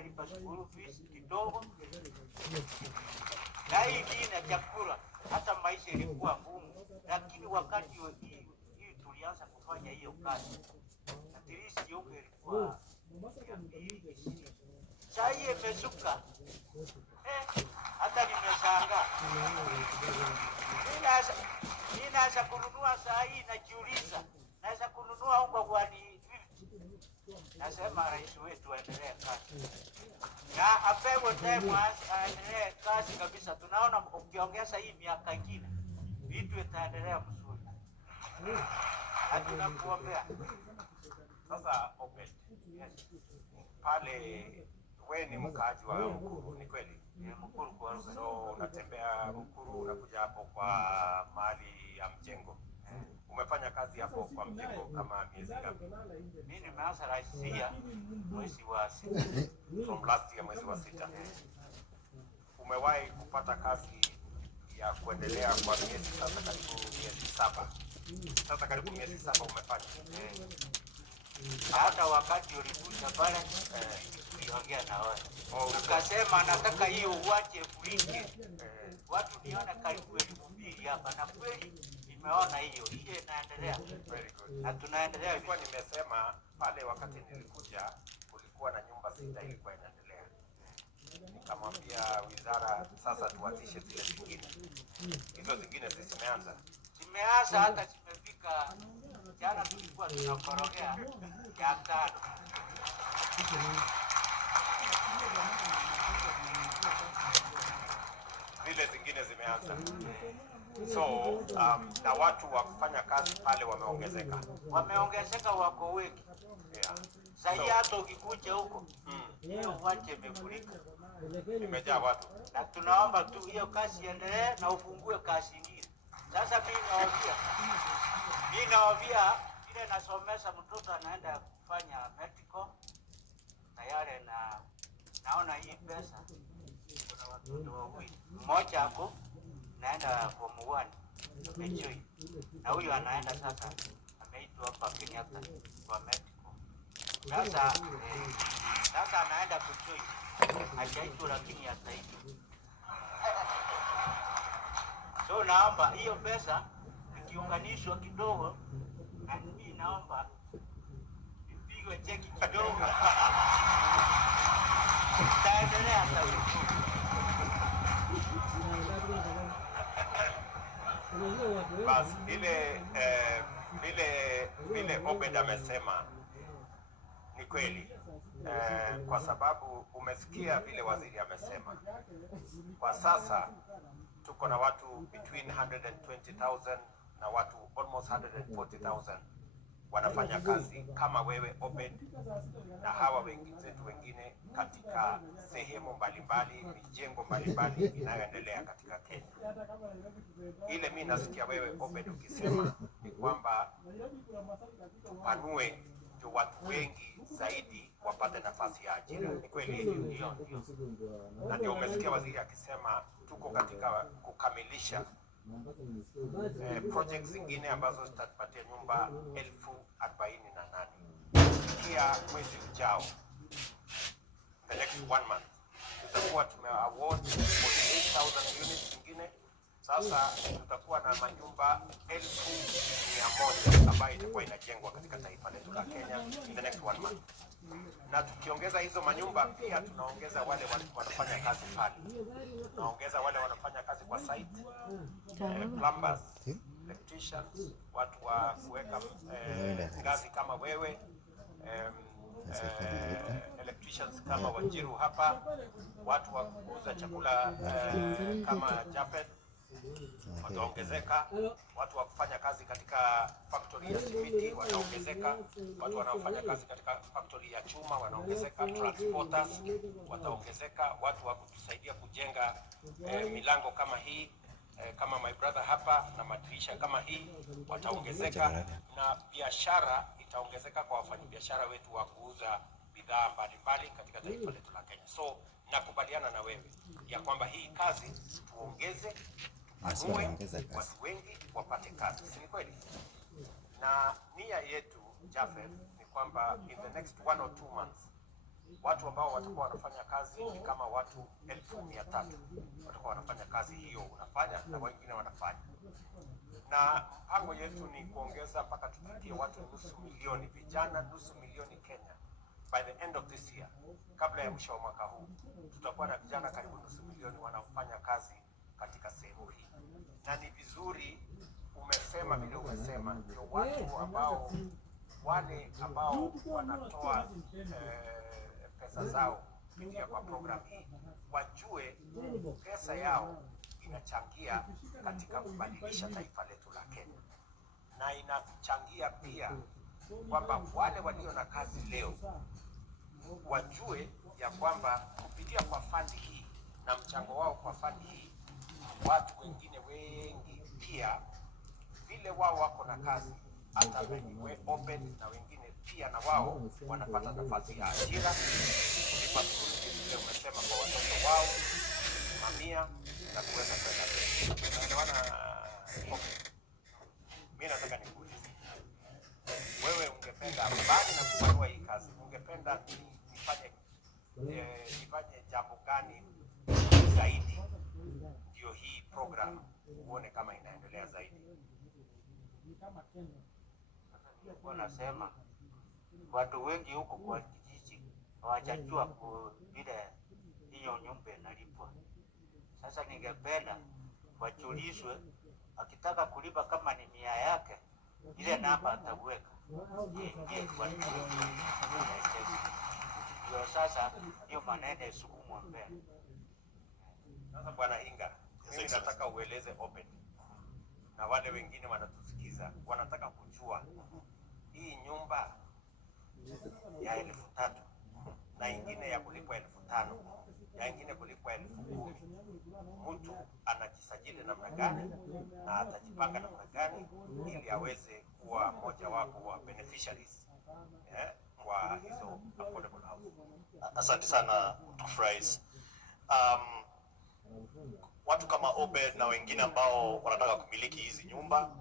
tunalipa school fees kidogo. Na hii ingine chakula, hata maisha ilikuwa ngumu, lakini wakati hii tulianza kufanya hiyo kazi, at least yoga ilikuwa ya 220. Sasa hii imesuka. Hata nimeshangaa. Ninaweza kununua saa hii, najiuliza, naweza kununua unga kwa ni. Nasema rais wetu aendelee kazi. Na apewe time aendelee kazi kabisa. Tunaona ukiongeza hii miaka ingine, vitu itaendelea mzuri. Hatuna kuombea. Sasa open. Yes. Pale wewe ni mkaaji wa Mkuru, ni kweli? Ni Mkuru kwa so unatembea Mkuru, unakuja hapo kwa mahali ya mjengo. Umefanya kazi hapo kwa mjengo kama miezi ngapi? Mimi nimeanza raisia mwezi wa 6. From last year mwezi wa 6. Umewahi kupata kazi ya kuendelea kwa miezi sasa karibu miezi 7. Sasa karibu miezi 7 umefanya. Hata wakati ulikuja pale tuliongea na wewe. Ukasema nataka hiyo uache kuingia. Watu niona karibu 2,000 hapa, na kweli nimeona hiyo inaendelea. Very good. Na tunaendelea. Nilikuwa nimesema pale wakati nilikuja kulikuwa na nyumba 6 ilikuwa inaendelea. Nikamwambia wizara sasa tuanzishe zile zingine. Hizo zingine zimeanza. Zimeanza hata zimefika. Jana tulikuwa tunakorogea ya 5. Zile zingine zimeanza. So na watu wa kufanya kazi pale wameongezeka. Wameongezeka, wako wengi. Yeah. Zaidi hata ukikuja huko. Hiyo wache imefurika. Imejaa watu. Na tunaomba tu hiyo kazi iendelee na ufungue kazi nyingine. Sasa mimi nawaambia ile nasomesha mtoto anaenda kufanya medical tayari, na naona hii pesa kuna watoto wawili. Mmoja hapo naenda form 1 Mechoi, na huyu anaenda sasa, ameitwa hapa Kenyatta kwa medical. Sasa anaenda kuchoi. Hajaitwa lakini ataitwa. So naomba hiyo pesa ikiunganishwa kidogo, na mimi naomba ipigwe cheki kidogo. Taendelea sasa. Basi vile Obed amesema ni kweli. Kwa sababu umesikia vile waziri amesema. Kwa sasa tuko na watu between 120,000 na watu almost 140,000 wanafanya kazi kama wewe Obed na hawa wenzetu wengine katika sehemu mbalimbali, mijengo mbalimbali inayoendelea katika Kenya. Ile mimi nasikia wewe Obed ukisema ni kwamba tupanue ndio watu wengi zaidi wapate nafasi ya ajira. Ni kweli hiyo? Na ndio umesikia waziri akisema tuko katika kukamilisha projects zingine ambazo zitatupatia nyumba 48,000. Kia mwezi ujao, the next 1 month, tutakuwa tumeaward 48,000 units zingine. Sasa tutakuwa na manyumba 100,000 ambayo itakuwa inajengwa katika taifa letu la Kenya in the next 1 month. Na tukiongeza hizo manyumba pia tunaongeza wale wanafanya kazi pale. Tunaongeza wale wanafanya kazi kwa site, plumbers, electricians, watu wa kuweka ngazi kama wewe, electricians kama Wanjiru hapa, watu wa kuuza chakula kama Japet wataongezeka, watu wa kufanya kazi katika factory ya simiti wataongezeka, watu wanaofanya kazi katika factory ya chuma wanaongezeka, transporters wataongezeka, watu wa kutusaidia kujenga milango kama hii, kama my brother hapa, na madirisha kama hii wataongezeka, na biashara itaongezeka kwa wafanyabiashara wetu wa kuuza bidhaa mbalimbali katika taifa letu la Kenya. So nakubaliana na wewe ya kwamba hii kazi tuongeze, watu wengi wapate kazi, si kweli? Na nia yetu Jafet ni kwamba in the next 1 or 2 months Watu ambao watakuwa wanafanya kazi ni kama watu 1,300 watakuwa wanafanya kazi hiyo unafanya, na wengine wanafanya. Na mpango yetu ni kuongeza mpaka tufikie watu 500,000 vijana, 500,000 Kenya by the end of this year. Kabla ya mwisho wa mwaka huu tutakuwa na vijana karibu 500,000 wanafanya kazi katika sehemu hii. Na ni vizuri umesema vile umesema, ndio watu ambao wale ambao wanatoa pesa zao kupitia kwa program hii wajue pesa yao inachangia katika kubadilisha taifa letu la Kenya, na inachangia pia kwamba wale walio na kazi leo wajue ya kwamba kupitia kwa fund hii na mchango wao kwa fund hii, watu wengine wengi pia vile wao wako na kazi hata wenye open na wengine pia na wao wanapata nafasi ya ajira, kulipa vile umesema kwa watoto wao, mamia na kuweza kwenda mbele. Naelewana? Mimi nataka nikuulize wewe, ungependa mbali na kufanya hii kazi, ungependa nifanye jambo gani zaidi ndio hii program uone kama inaendelea zaidi? Nilikuwa nasema watu wengi huko kwa kijiji hawajajua vile hiyo nyumba inalipwa. Sasa ningependa wajulishwe, akitaka kulipa kama ni 100 yake, ile namba ataweka ndio sasa hiyo maneno isukumwe mbele. Sasa Bwana Inga, mimi nataka ueleze open na wale wengine wanatusikiza wanataka kujua hii nyumba ya 3,000 na ingine ya kulipwa 5,000 na ingine kulipwa 10,000, mtu anajisajili namna gani na atajipanga namna gani ili aweze kuwa mmoja wapo wa beneficiaries kwa hizo affordable house? Asante sana Fries. Watu kama Obed na wengine ambao wanataka kumiliki hizi nyumba,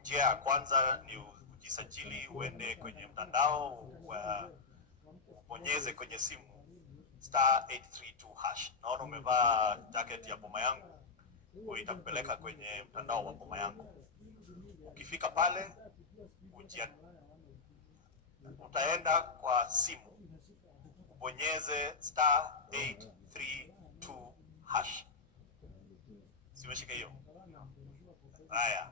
njia ya kwanza ni ujisajili, uende kwenye mtandao, ubonyeze kwenye simu *832#. Naona umevaa jacket ya boma yangu, itakupeleka kwenye mtandao wa boma yangu. Ukifika pale utaenda kwa simu, ubonyeze *832#. Simeshika hiyo? Haya.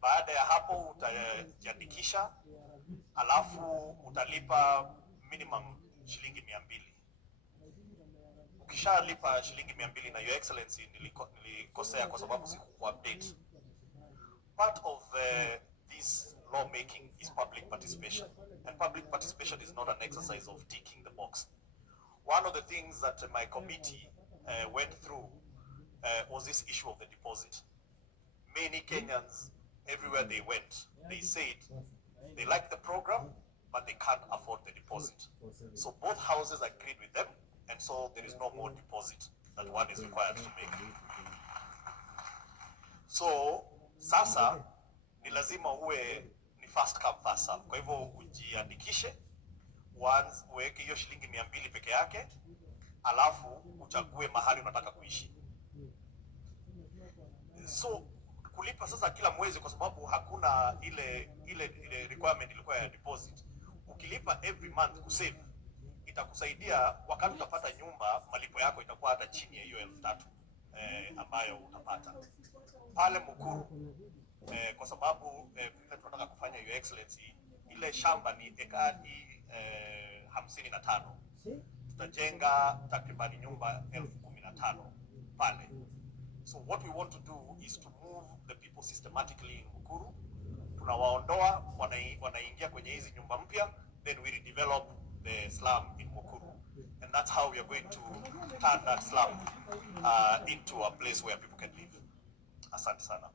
Baada ya hapo utajiandikisha, alafu utalipa minimum shilingi 200. Ukishalipa shilingi 200, na Your Excellency nilikosea kwa sababu sikuupdate. Part of this lawmaking is public participation, and public participation is not an exercise of ticking the box. One of the things that my committee went through was this issue of the deposit. Many Kenyans, everywhere they went, they said they like the program, but they can't afford the deposit. So both houses agreed with them, and so there is no more deposit that one is required to make. So sasa ni lazima uwe ni first come first serve. Kwa hivyo ujiandikishe, uweke hiyo shilingi 200 peke yake, alafu uchague mahali unataka kuishi. So kulipa sasa kila mwezi, kwa sababu hakuna ile requirement ilikuwa ya deposit. Ukilipa every month kusave, itakusaidia wakati utapata nyumba, malipo yako itakuwa hata chini ya hiyo 3,000 ambayo utapata pale Mukuru. Kwa sababu vile tunataka kufanya Your Excellency, ile shamba ni ekari 55. Tutajenga takriban nyumba 15,000 pale. So what we want to do is to move the people systematically in Mukuru. Tunawaondoa, wanaingia kwenye hizi nyumba mpya, then we redevelop the slum in Mukuru. And that's how we are going to turn that slum into a place where people can live. Asante sana.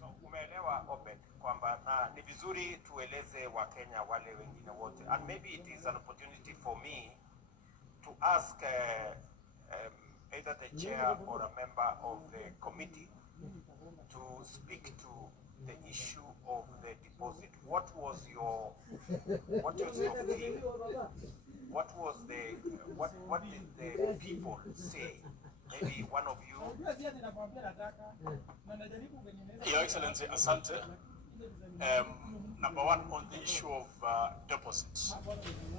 So umeelewa Obed kwamba na ni vizuri tueleze Wakenya wale wengine wote, and maybe it is an opportunity for me to ask either the chair or a member of the committee to speak to the issue of the deposit. What was your feel? what did the people say? Maybe one of you. Your Excellency, asante. Number one, on the issue of deposits,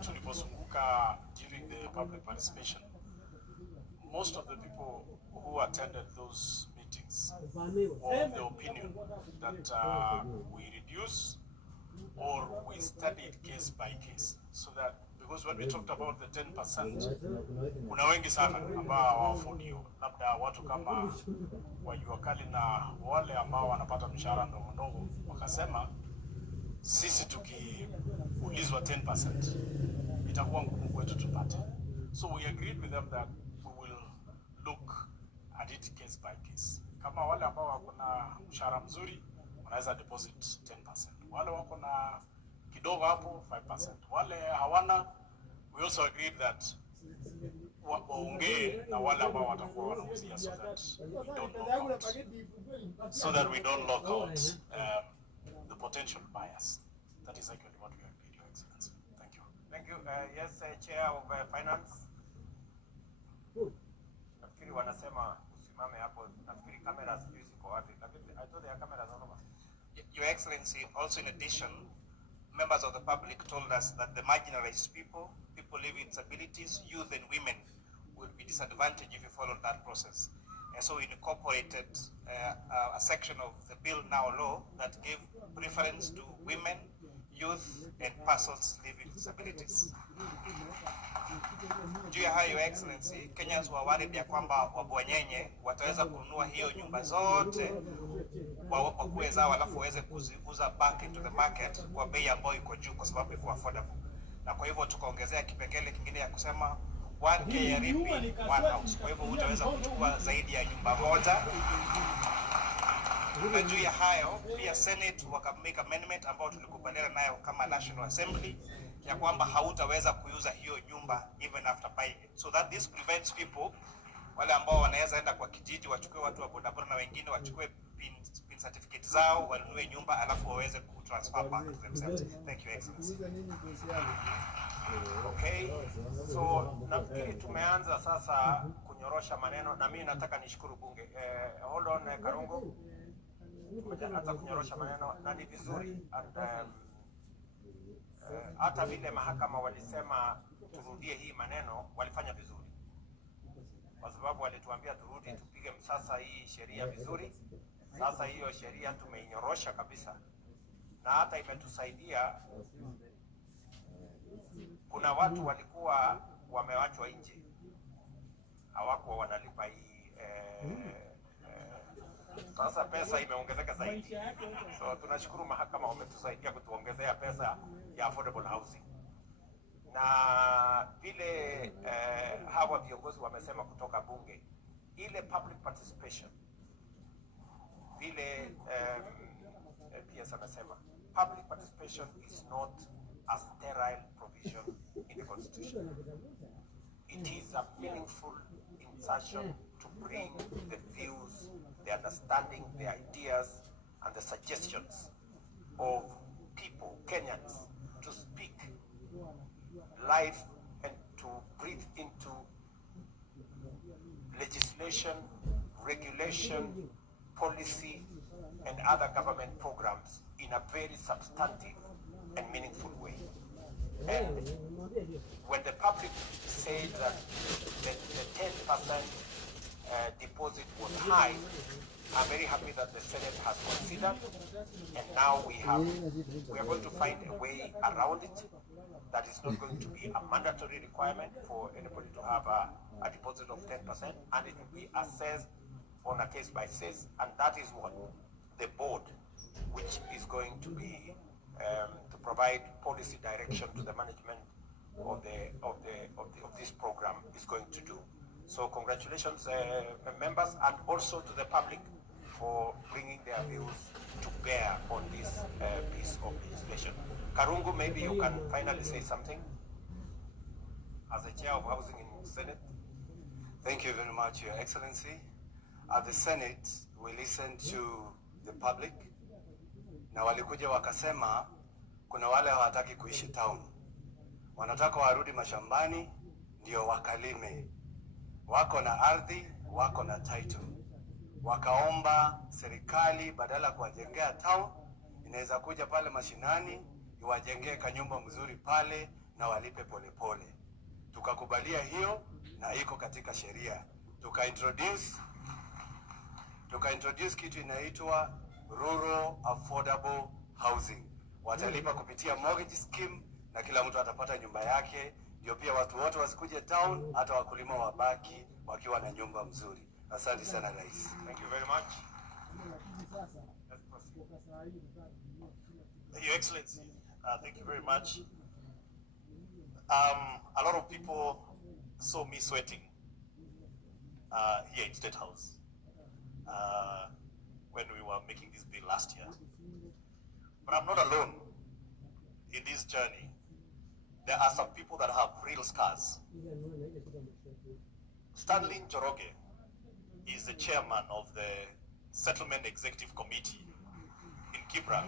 tulipozunguka during the public participation, most of the people who attended those meetings were of the opinion that we reduce or we studied case by case, so that because when we talked about the 10%, kuna wengi sana ambao hawafundiwa, labda watu kama wajua kali na wale ambao wanapata mshahara ndogo ndogo, wakasema sisi tukiulizwa 10% itakuwa ngumu kwetu tupate. So we agreed with them that we will look at it case by case. Kama wale ambao wako na mshahara mzuri wanaweza deposit 10%. Wale wako na kidogo hapo 5%. Wale hawana, we also agreed that waongee na wale ambao watakuwa wanauzia, so that we don't lock out the potential buyers. That is actually what we agreed, Your Excellency. Thank you. Thank you. Yes, Chair of Finance. Nafikiri wanasema usimame hapo. Nafikiri kamera sijui ziko wapi. I thought there are cameras all over. Your Excellency, also in addition, members of the public told us that the marginalized people living with disabilities, youth and women would be disadvantaged if you followed that process. And so we incorporated a section of the bill now law that gave preference to women, youth and persons living with disabilities. Juu ya hayo, Your Excellency, Kenyans were worried ya kwamba wabwanyenye wataweza kununua hiyo nyumba zote wakuwe zao, alafu waweze kuziuza back into the market kwa bei ambayo iko juu kwa sababu iko affordable. Na kwa hivyo tukaongezea kipengele kingine ya kusema 1K ya ripi, 1 house. Kwa hivyo utaweza kuchukua zaidi ya nyumba moja. Na juu ya hayo, pia Senate wakamake amendment ambao tulikubaliana nayo kama National Assembly ya kwamba hautaweza kuuza hiyo nyumba even after buying it. So that this prevents people, wale ambao wanaweza enda kwa kijiji wachukue watu wa bodaboda na wengine wachukue pin certificate zao wanunue nyumba alafu waweze kutransfer back to themselves. Thank you, Excellency. Okay. So nafikiri tumeanza sasa kunyorosha maneno na mimi nataka nishukuru bunge. Hold on Karungo. Tumeanza kunyorosha maneno na ni vizuri, and hata vile mahakama walisema turudie hii maneno, walifanya vizuri. Kwa sababu walituambia turudi tupige msasa hii sheria vizuri. Sasa hiyo sheria tumeinyorosha kabisa. Na hata imetusaidia, kuna watu walikuwa wamewachwa nje, hawakuwa wanalipa hii sasa pesa imeongezeka zaidi. So tunashukuru mahakama wametusaidia kutuongezea pesa ya affordable housing. Na vile hawa viongozi wamesema kutoka bunge, ile public participation, vile PS amesema, public participation is not a sterile provision in the Constitution. It is a meaningful insertion to bring the views, the understanding, the ideas, and the suggestions of people, Kenyans, to speak life and to breathe into legislation, regulation, policy, and other government programs in a very substantive and meaningful way. And when the public said that the 10% deposit was high, I'm very happy that the Senate has considered, and now we are going to find a way around it that is not going to be a mandatory requirement for anybody to have a deposit of 10%, and it will be assessed on a case by case, and that is what the board, which is going to be to provide policy direction to the management of this program, is going to do. So congratulations, members, and also to the public for bringing their views to bear on this piece of legislation. Karungu, maybe you can finally say something as a chair of housing in the Senate. Thank you very much, Your Excellency. At the Senate, we listened to the public. Na walikuja wakasema kuna wale hawataki kuishi town. wanataka warudi mashambani ndio wakalime. Wako na ardhi, wako na title. Wakaomba serikali badala kuwajengea town, inaweza kuja pale mashinani iwajengee kanyumba mzuri pale na walipe polepole. Tukakubalia hiyo na iko katika sheria. Tukaintroduce kitu inaitwa Rural Affordable Housing. Watalipa kupitia mortgage scheme na kila mtu atapata nyumba yake, ndio pia watu wote wasikuje town, hata wakulima wabaki wakiwa na nyumba mzuri. Asante sana Rais. Thank you very much. Your Excellency, thank you very much. A lot of people saw me sweating here in State House when we were making this bill last year. But I'm not alone in this journey. There are some people that have real scars. Stanley Njoroge is the chairman of the Settlement Executive Committee in Kibra.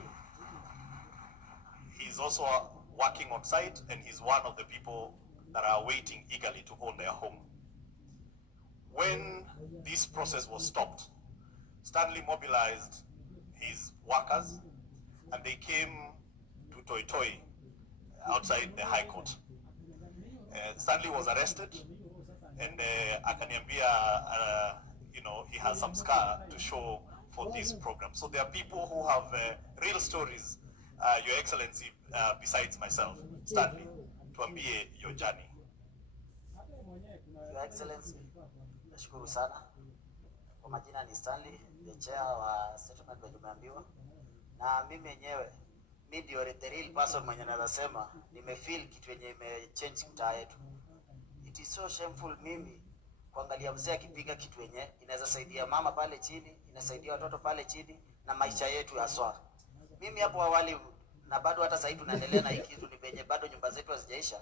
He's also working on site, and he's one of the people that are waiting eagerly to own their home. When this process was stopped, Stanley mobilized his workers and they came to Toi Toi outside the High Court. Stanley was arrested, and akaniambia, he has some scar to show for this program. So there are people who have real stories, Your Excellency, besides myself. Stanley, tuambie your journey. Your Excellency, nashukuru sana. Kwa majina ni Stanley, the chair wa settlement wa Jumeambiwa. Na mimi mwenyewe, mimi ndio the real person mwenye naweza sema nimefeel kitu yenye imechange mtaa yetu. It is so shameful mimi kuangalia mzee akipiga kitu yenye inaweza saidia mama pale chini, inasaidia watoto pale chini na maisha yetu haswa. Mimi hapo awali na bado hata sasa tunaendelea na hiki kitu ni penye bado nyumba zetu hazijaisha.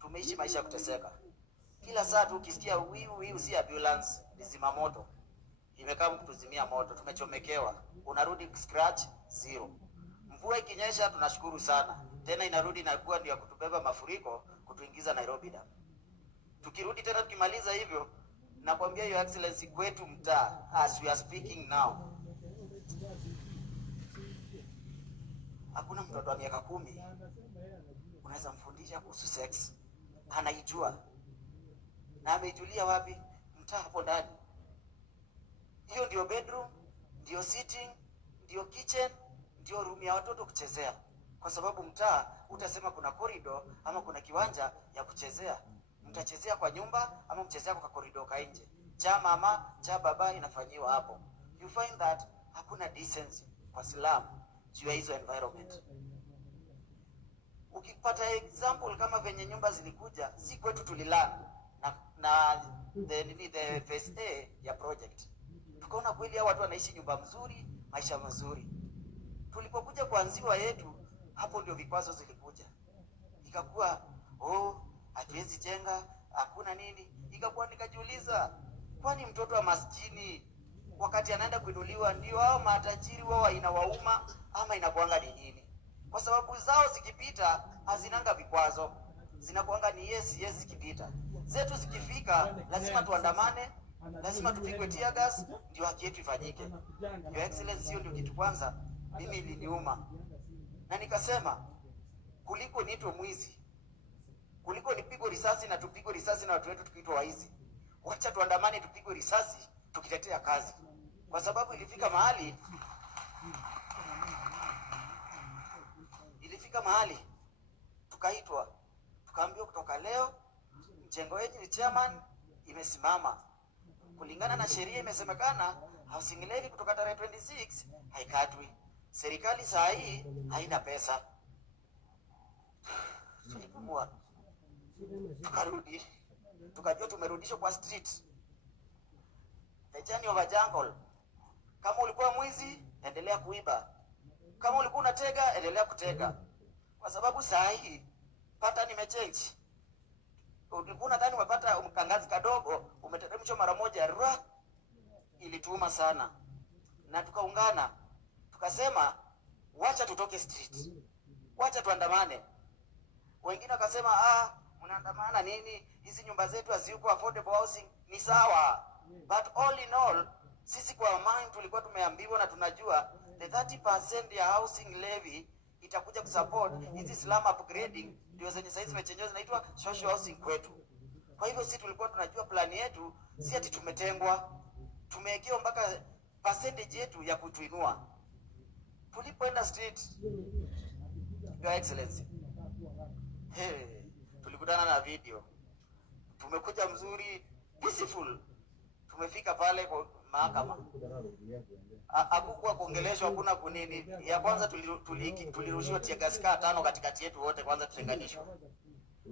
Tumeishi maisha ya kuteseka. Kila saa tu ukisikia wiu si ambulance, ni zimamoto. Imekaa kutuzimia moto, tumechomekewa. Unarudi scratch zero. Mvua ikinyesha tunashukuru sana. Tena inarudi na kuwa ndio kutubeba mafuriko kutuingiza Nairobi Dam. Tukirudi tena tukimaliza hivyo, nakwambia Your Excellency, kwetu mtaa as we are speaking now, hakuna mtoto wa miaka 10 unaweza mfundisha kuhusu sex. Anaijua. Na ameitulia wapi? Mtaa hapo ndani. Hiyo ndio bedroom, ndio sitting, ndio kitchen, ndio room ya watoto kuchezea. Kwa sababu mtaa utasema kuna corridor ama kuna kiwanja ya kuchezea. Mtachezea kwa nyumba ama mchezea kwa corridor ka nje. Cha mama, cha baba inafanyiwa hapo. You find that hakuna decency kwa slum juu ya hizo environment. Ukipata example kama venye nyumba zilikuja, si kwetu tulilana na the phase A ya project. Tukaona kweli hao watu wanaishi nyumba mzuri, maisha mazuri. Tulipokuja kuanziwa yetu, hapo ndio vikwazo zilikuja. Ikakuwa hatuwezi jenga, hakuna nini. Ikakuwa nikajiuliza, kwani mtoto wa maskini wakati anaenda kuinuliwa ndio hao matajiri wao inawauma ama inakuanga ni nini? Kwa sababu zao zikipita hazinanga vikwazo. Zinakuanga ni yes zikipita. Zetu zikifika lazima tuandamane, lazima tupigwe tear gas ndio haki yetu ifanyike. Your Excellency, hiyo ndio kitu kwanza mimi iliniuma. Na nikasema kuliko niitwe mwizi, kuliko nipigwe risasi na tupigwe risasi na watu wetu tukiitwa waizi, wacha tuandamane tupigwe risasi tukitetea kazi. Kwa sababu ilifika mahali tukaitwa, tukaambiwa kutoka leo mjengo wetu ni chairman imesimama. Kulingana na sheria imesemekana housing levy kutoka tarehe 26 haikatwi. Serikali saa hii haina pesa. Tulipumua. Tukarudi. Tukajua tumerudishwa kwa street. The journey of a jungle. Kama ulikuwa mwizi, endelea kuiba. Kama ulikuwa unatega, endelea kutega. Kwa sababu saa hii pattern imechange. Ulikuwa unadhani umepata mkangazi kadogo, umeteremshwa mara moja, ilituuma sana. Na tukaungana. Tukasema wacha tutoke street. Wacha tuandamane. Wengine wakasema mnaandamana nini? Hizi nyumba zetu haziko affordable housing. Ni sawa, but all in all, sisi kwa mind tulikuwa tumeambiwa na tunajua the 30% ya housing levy itakuja kusupport hizi slum upgrading, ndio zenye saizi zimechenyewa zinaitwa social housing kwetu. Kwa hivyo sisi tulikuwa tunajua plani yetu, si ati tumetengwa, tumewekewa mpaka percentage yetu ya kutuinua. Tulipoenda street, Your Excellency, tulikutana na video, tumekuja mzuri peaceful, tumefika pale kwa mahakama, hakukuwa kuongeleshwa, hakuna kunini. Ya kwanza tulirushiwa tear gas 5 katikati yetu wote, kwanza tutenganishwa.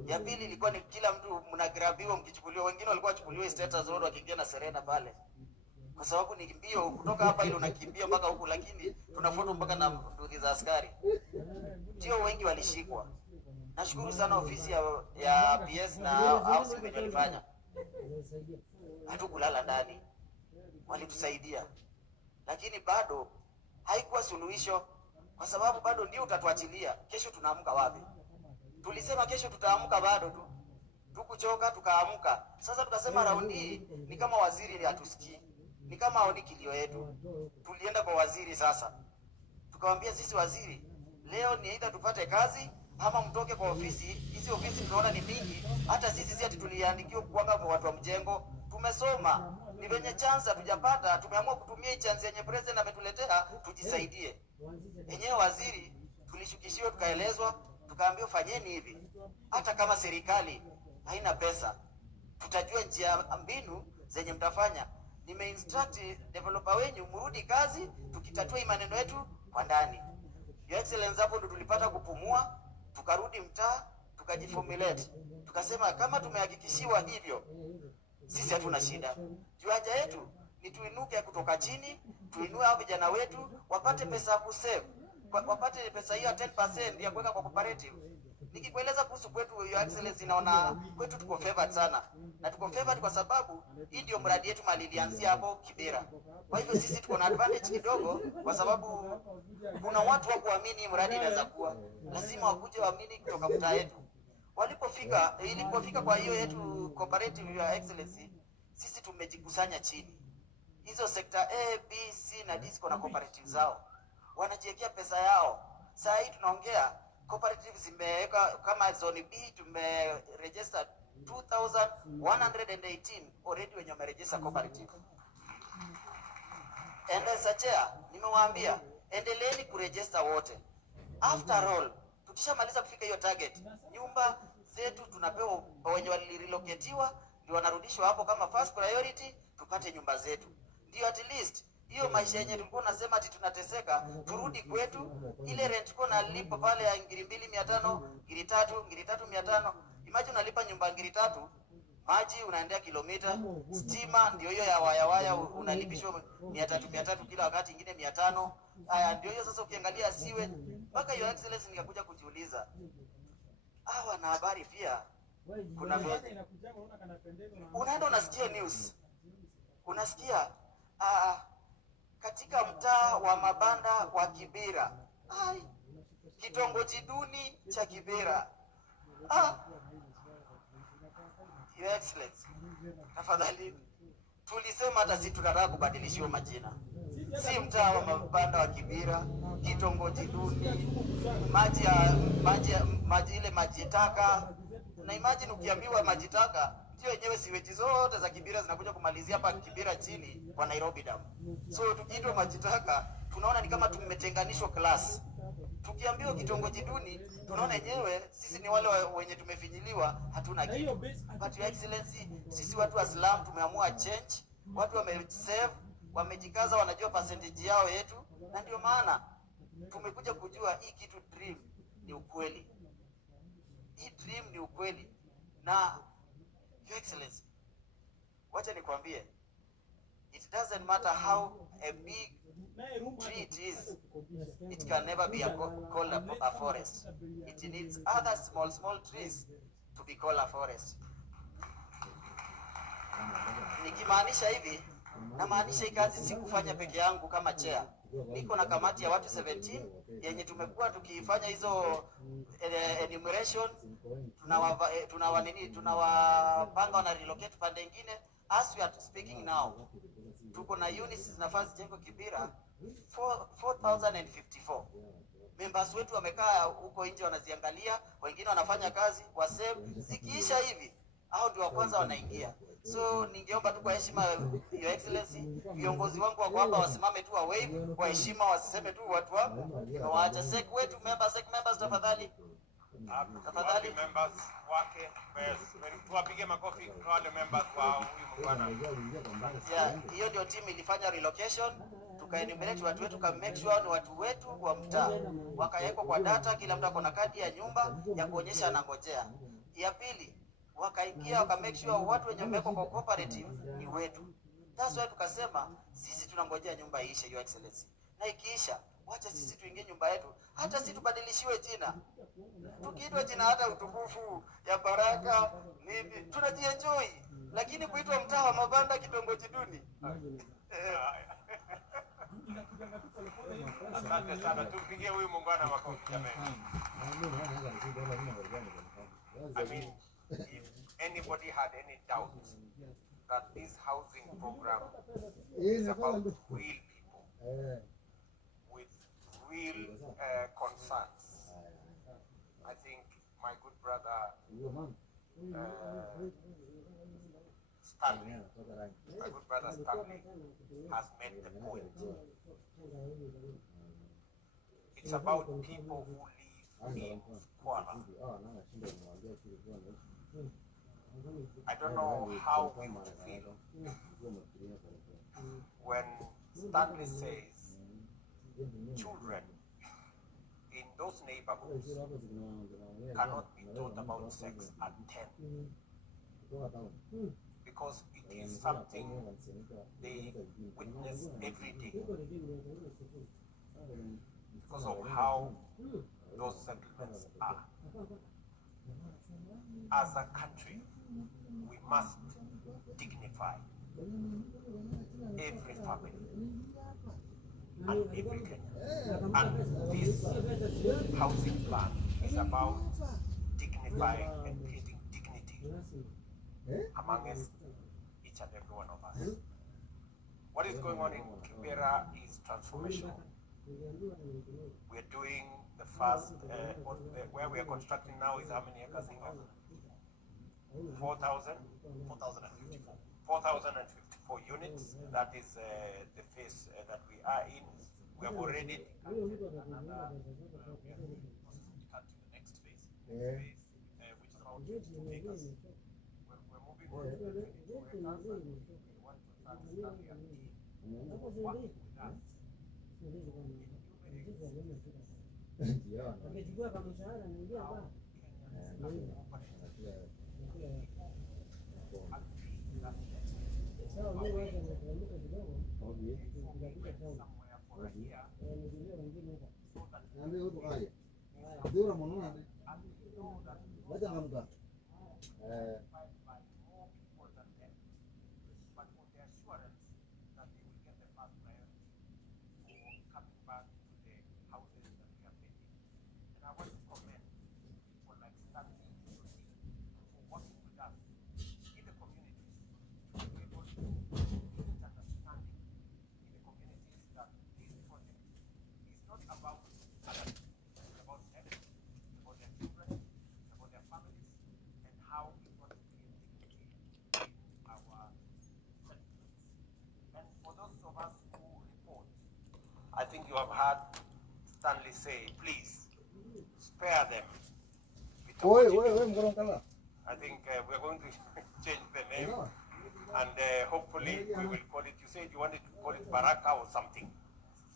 Ya pili ilikuwa ni kila mtu mnagrabiwa mkichukuliwa, wengine walikuwa wachukuliwa status road wakiingia na Serena pale, kwa sababu ni mbio kutoka hapa ile unakimbia mpaka huku, lakini tunafuatwa mpaka na nduthi za askari, ndio wengi walishikwa. Nashukuru sana ofisi ya PS na housing wenye walifanya, hatukulala ndani, walitusaidia, lakini bado haikuwa suluhisho, kwa sababu bado ndio utatuachilia. Kesho tunaamka wapi? Tulisema kesho tutaamka, bado tu tukuchoka, tukaamka. Sasa tukasema raundi hii ni kama waziri hatusikii, ni kama haoni kilio yetu. Tulienda kwa waziri sasa, tukamwambia sisi waziri, leo ni aidha tupate kazi ama mtoke kwa ofisi. Hizi ofisi tunaona ni mingi, hata sisi ati tuliandikiwa kuanga kwa watu wa mjengo, tumesoma, ni venye chance hatujapata, tumeamua kutumia hii chance yenye president ametuletea tujisaidie. Enyewe waziri tulishukishiwa, tukaelezwa, tukaambiwa fanyeni hivi, hata kama serikali haina pesa, tutajua njia mbinu zenye mtafanya. Nimeinstruct developer wenyu mrudi kazi, tukitatua hii maneno yetu kwa ndani. Your Excellency, hapo ndo tulipata kupumua, tukarudi mtaa, tukajiformulate, tukasema kama tumehakikishiwa hivyo, sisi hatuna shida. Juu haja yetu ni tuinuke kutoka chini, tuinue hao vijana wetu wapate pesa ya kusave, wapate pesa hiyo 10% ya kuweka kwa cooperative. Nikikueleza kuhusu kwetu, Your Excellency, naona kwetu tuko favored sana, na tuko favored kwa sababu hii ndio mradi yetu mali ilianzia hapo Kibera. Kwa hivyo sisi tuko na advantage kidogo, kwa sababu kuna watu wa kuamini mradi inaweza kuwa, lazima wakuje waamini kutoka mtaa yetu. Ilipofika kwa hiyo yetu cooperative, Your Excellency, sisi tumejikusanya chini. Hizo sekta A, B, C na D ziko na cooperative zao, wanajiwekea pesa yao. Saa hii tunaongea cooperative zimeweka kama zone B, tumeregister 2118 already wenye wameregister cooperative. And as a chair, nimewaambia endeleeni kuregister wote. After all, tukishamaliza kufika hiyo target, nyumba zetu tunapewa, wenye walirelocatiwa ndio wanarudishwa hapo kama first priority, tupate nyumba zetu. Ndio at least hiyo maisha yenye tulikuwa nasema ati tunateseka, turudi kwetu. Ile rent kwa nalipa pale ya 2,500, 3,500. Imagine unalipa nyumba 3,000, maji unaendea kilomita, stima ndio hiyo ya waya unalipishwa 300 kila wakati, ingine 500. Haya ndio hiyo sasa. Ukiangalia siwe mpaka Your Excellency, nikakuja kujiuliza hawa na habari pia kuna vile unaenda unasikia news, unasikia katika mtaa wa mabanda wa Kibera, kitongoji duni cha Kibera. Your Excellency, tafadhali, tulisema hata sisi tunataka kubadilishiwa majina, si mtaa wa mabanda wa Kibera, kitongoji duni, maji ile maji taka. Na imagine ukiambiwa maji taka, ndio yenyewe siweji zote za Kibera zinakuja kumalizia hapa Kibera chini kwa Nairobi Dam. So tukiitwa maji taka, tunaona ni kama tumetenganishwa class. Tukiambiwa kitongoji duni, tunaona yenyewe sisi ni wale wenye tumefinyiliwa, hatuna kitu. But Your Excellency, sisi watu wa slum tumeamua change. Watu wamesave, wamejikaza, wanajua percentage yao yetu, na ndio maana tumekuja kujua hii kitu dream ni ukweli. Hii dream ni ukweli. Na Your Excellency, wacha nikwambie, it doesn't matter how a big tree it is, it can never be called a forest. It needs other small trees to be called a forest. Nikimaanisha hivi, namaanisha hii kazi si kufanya peke yangu kama chair. Niko na kamati ya watu 17 yenye tumekuwa tukifanya hizo enumeration, tunawapanga wana relocate pande nyingine. As we are speaking now, tuko na units zinafaa zijengwe Kibira 4054. Members wetu wamekaa huko nje wanaziangalia, wengine wanafanya kazi wa save. Zikiisha hivi hao ndio wa kwanza wanaingia. So ningeomba tu kwa heshima Your Excellency, viongozi wangu wako hapa wasimame tu wave kwa heshima, wasiseme tu watu waacha sek wetu members tafadhali. Tafadhali members wake tuwapige makofi kwa wale members wa huyu mungwana. Yeah, hiyo ndio team ilifanya relocation, tukaenumerate watu wetu, ka make sure ni watu wetu wa mtaa, wakawekwa kwa data, kila mtu akona kadi ya nyumba ya kuonyesha anangojea. Ya pili, wakaingia waka make sure watu wenye wamewekwa kwa cooperative ni wetu. That's why tukasema sisi tunangojea nyumba iishe, Your Excellency, na ikiisha wacha sisi tuingie nyumba yetu, hata sisi tubadilishiwe jina, tukiitwa jina hata utukufu ya baraka nini, tunajienjoy. Lakini kuitwa mtaa wa mabanda, kitongoji duni, Asante sana, tupigie huyu mungwana makofi jamani. I mean, if anybody had any doubt that this housing program is about real people with real concerns, I think my good brother Stanley has made the point. It's about people who live in squalor. I don't know how we would feel when Stanley says children in those neighborhoods cannot be taught about sex at 10, because it is something they witness every day because of how those settlements are. As a country, we must dignify every family and every Kenyan. And this housing plan is about dignifying and creating dignity amongst each and every one of us. What is going on in Kibera is transformational. We are doing the first, where we are constructing now is how many acres? 4,054 units. That is the phase that we are in. We have already decanted another, we are in the process of decanting the next phase, which is about 22 acres. We're moving on to the 22 acres, and we want to start starting a team working with us. I think you have heard Stanley say, please spare them. I think we're going to change the name, and hopefully we will call it, you said you wanted to call it Baraka or something,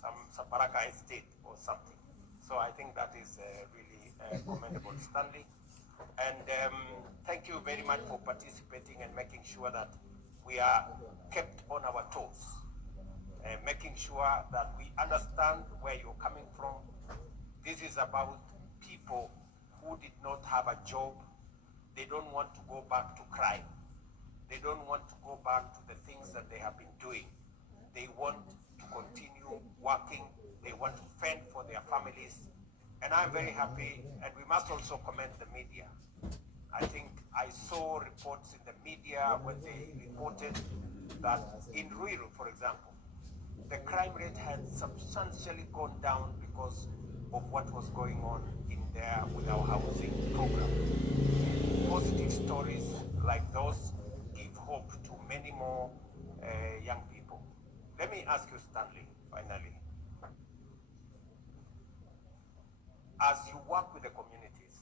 some Baraka Estate or something. So I think that is really commendable, Stanley. And thank you very much for participating and making sure that we are kept on our toes. Making sure that we understand where you're coming from. This is about people who did not have a job. They don't want to go back to crime. They don't want to go back to the things that they have been doing. They want to continue working. They want to fend for their families. And I'm very happy, and we must also commend the media. I think I saw reports in the media when they reported that in Ruto, for example, the crime rate had substantially gone down because of what was going on in there with our housing program. Positive stories like those give hope to many more young people. Let me ask you, Stanley, finally. As you work with the communities,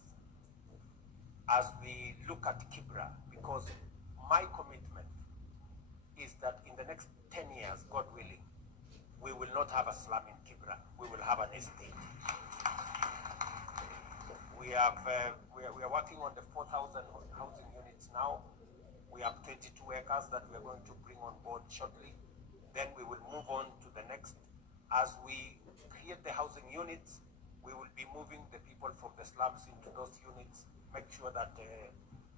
as we look at Kibra, because my commitment is that in the next 10 years, God willing, we will not have a slum in Kibra. We will have an estate. We are working on the 4,000 housing units now. We have 22 acres that we are going to bring on board shortly. Then we will move on to the next. As we create the housing units, we will be moving the people from the slums into those units, make sure that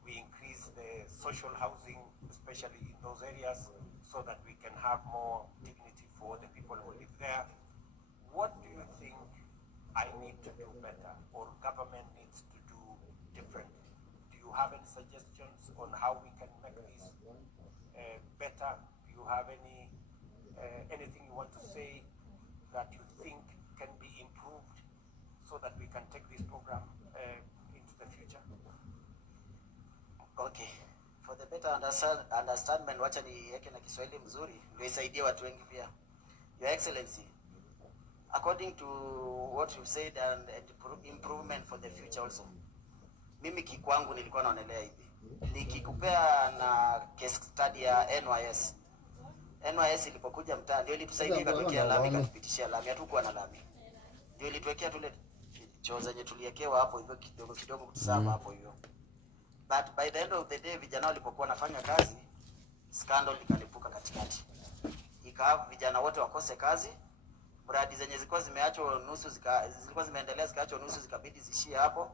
we increase the social housing, especially in those areas, so that we can have more dignity for the people who live there. What do you think I need to do better, or government needs to do differently? Do you have any suggestions on how we can make this better? Do you have anything you want to say that you think can be improved so that we can take this program into the future? Okay. For the better understandment, wacha niweke na Kiswahili mzuri ndio isaidie watu wengi pia. Your Excellency, according to what you said and improvement for the future also. Mimi kikwangu nilikuwa naonelea hivi. Nikikupea na case study ya NYS. NYS ilipokuja mtaa ndio ilitusaidia ikatuwekea lami, ikatupitishia lami, hatukuwa na lami. Ndio ilituwekea tule choo zenye tuliekewa hapo hivyo kidogo kidogo kutusava hapo hivyo. But by the end of the day vijana walipokuwa wanafanya kazi, scandal ikalipuka katikati. Ikawa vijana wote wakose kazi. Mradi zenye zilikuwa zimeachwa nusu zilikuwa zimeendelea zikaachwa nusu zikabidi zishie hapo.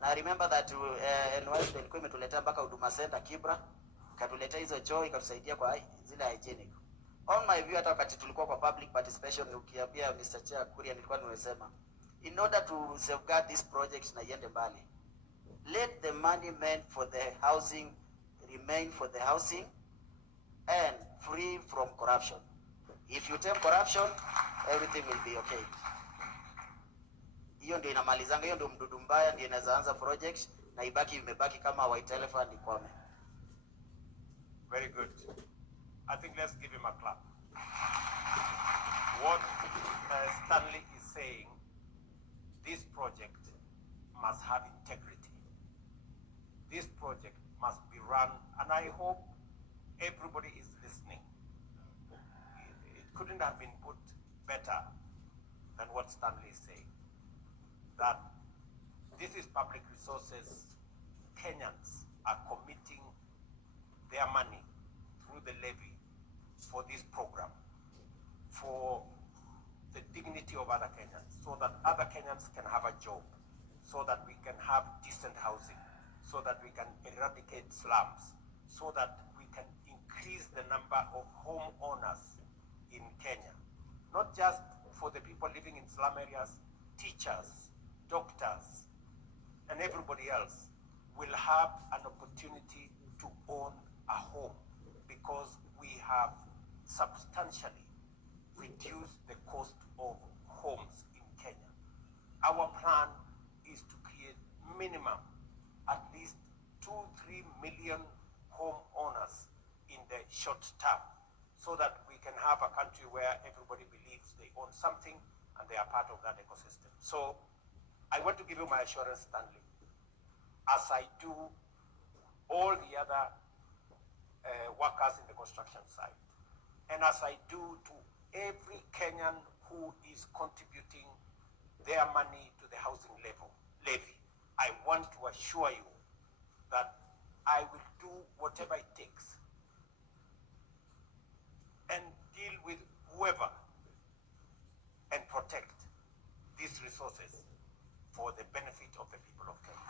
Na I remember that NYS ilikuwa imetuletea mpaka Huduma Center Kibra, ikatuletea hizo choo, ikatusaidia kwa zile hygienic. On my view, hata wakati tulikuwa kwa public participation, ukiambia Mr. Chair Kuria, nilikuwa nimesema in order to safeguard this project na iende mbali, let the money meant for the housing remain for the housing and free from corruption. If you take corruption, everything will be okay. Hiyo ndio inamalizanga, hiyo ndio mdudu mbaya ndio inaweza anza project na imebaki kama white elephant ikwame. Very good. I think let's give him a clap. What Stanley is saying, this project must have integrity. This project must be run, and I hope everybody is listening. It couldn't have been put better than what Stanley is saying. That this is public resources. Kenyans are committing their money through the levy for this program, for the dignity of other Kenyans, so that other Kenyans can have a job, so that we can have decent housing, so that we can eradicate slums, so that we can increase the number of homeowners in Kenya. Not just for the people living in slum areas, teachers, doctors, and everybody else will have an opportunity to own a home, because we have substantially reduced the cost of homes in Kenya. Our plan is to create minimum at least 2-3 million homeowners in the short term, so that we can have a country where everybody believes they own something and they are part of that ecosystem. So I want to give you my assurance, Stanley, as I do all the other workers in the construction site, and as I do to every Kenyan who is contributing their money to the housing levy, I want to assure you that I will do whatever it takes and deal with whoever and protect these resources for the benefit of the people of Kenya.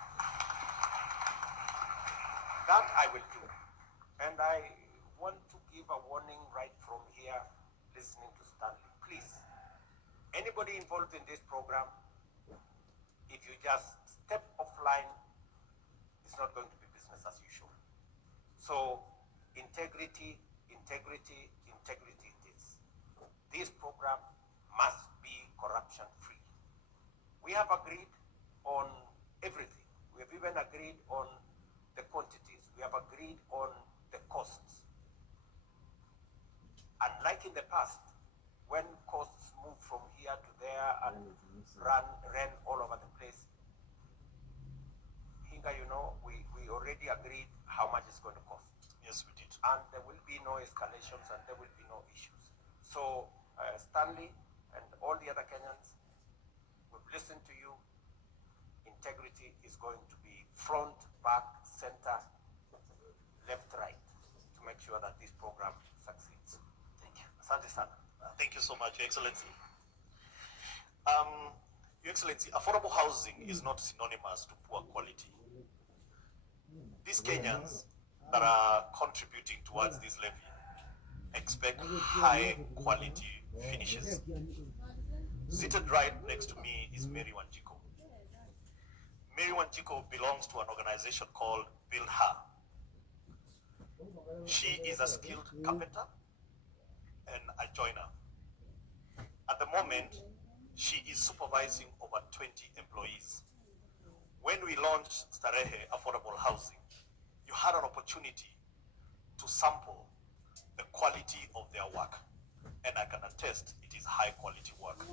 That I will do. And I want to give a warning right from here, listening to Stanley. please, anybody involved in this program, if you just step offline, it's not going to be business as usual. So integrity, integrity, integrity it is. This program must be corruption free. We have agreed on everything. We have even agreed on the quantities. We have agreed on the costs. Unlike in the past, when costs move from here to there and ran all over the place, Hinga, you know, we already agreed how much it's going to cost. Yes, we did. And there will be no escalations and there will be no issues. So Stanley and all the other Kenyans, we've listened to you. Integrity is going to be front, back, center, left, right, to make sure that this program succeeds. Thank you. Asante sana. Thank you so much, Your Excellency. Your Excellency, affordable housing is not synonymous to poor quality. These Kenyans that are contributing towards this levy expect high quality finishes. Seated right next to me is Mary Wanjiko. Mary Wanjiko belongs to an organization called Build Her. She is a skilled carpenter and a joiner. At the moment, she is supervising over 20 employees. When we launched Starehe Affordable Housing, you had an opportunity to sample the quality of their work. And I can attest it is high quality work.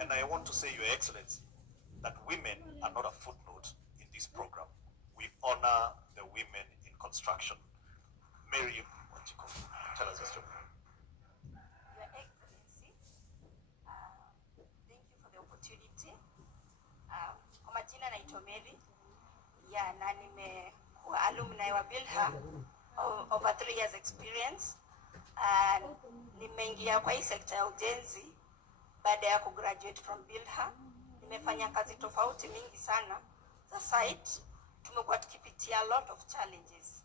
And I want to say, Your Excellency, that women are not a footnote in this program. We honor the women in construction. Mary Wanjiko, tell us your story. Your Excellency, thank you for the opportunity. Kwa majina naitwa Mary na nimekuwa alumni wa Bilha over 3 years experience. Nimeingia kwa hii sekta ya ujenzi baada ya kugraduate from Bilha. Nimefanya kazi tofauti mingi sana za site. Tumekuwa tukipitia a lot of challenges.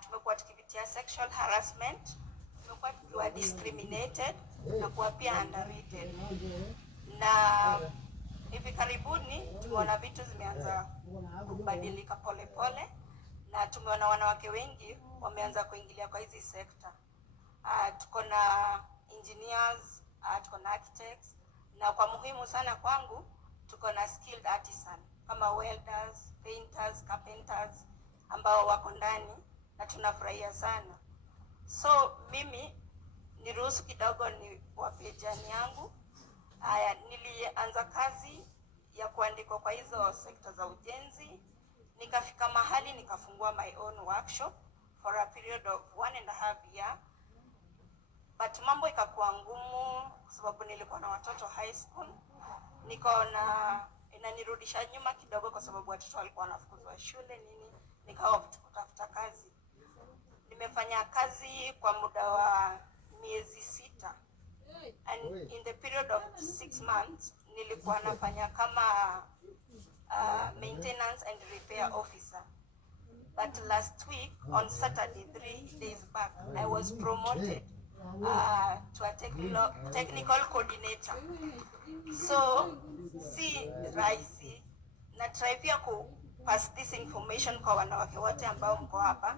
Tumekuwa tukipitia sexual harassment, tumekuwa tukiwa discriminated na kuwa pia underrated. Na hivi karibuni tumeona vitu zimeanza kubadilika pole pole, na tumeona wanawake wengi wameanza kuingilia kwa hizi sekta. Tuko na engineers, tuko na architects, na kwa muhimu sana kwangu tuko na skilled artisan kama welders, painters, carpenters ambao wako ndani na tunafurahia sana. So mimi niruhusu kidogo ni wapie jani yangu. Nilianza kazi ya kuandikwa kwa hizo sekta za ujenzi, nikafika mahali nikafungua my own workshop for a period of 1.5 years. But mambo ikakuwa ngumu kwa sababu nilikuwa na watoto high school. Nikaona inanirudisha nyuma kidogo kwa sababu watoto walikuwa wanafukuzwa shule nini, nikawa kutafuta kazi. Nimefanya kazi kwa muda wa miezi 6. And in the period of 6 months nilikuwa nafanya kama maintenance and repair officer. But last week on Saturday, 3 days back, I was promoted to a technical coordinator. So si rahisi, na try pia ku pass this information kwa wanawake wote ambao mko hapa.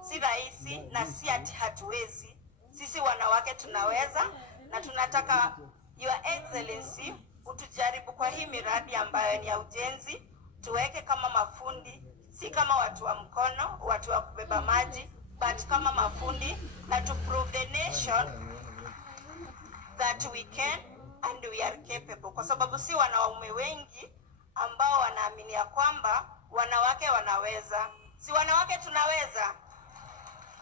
Si rahisi na si ati hatuwezi. Sisi wanawake tunaweza, na tunataka Your Excellency utujaribu kwa hii miradi ambayo ni ya ujenzi, tuweke kama mafundi, si kama watu wa mkono, watu wa kubeba maji, but kama mafundi, na to prove the nation that we can and we are capable. Kwa sababu si wanaume wengi ambao wanaamini ya kwamba wanawake wanaweza. Si wanawake tunaweza.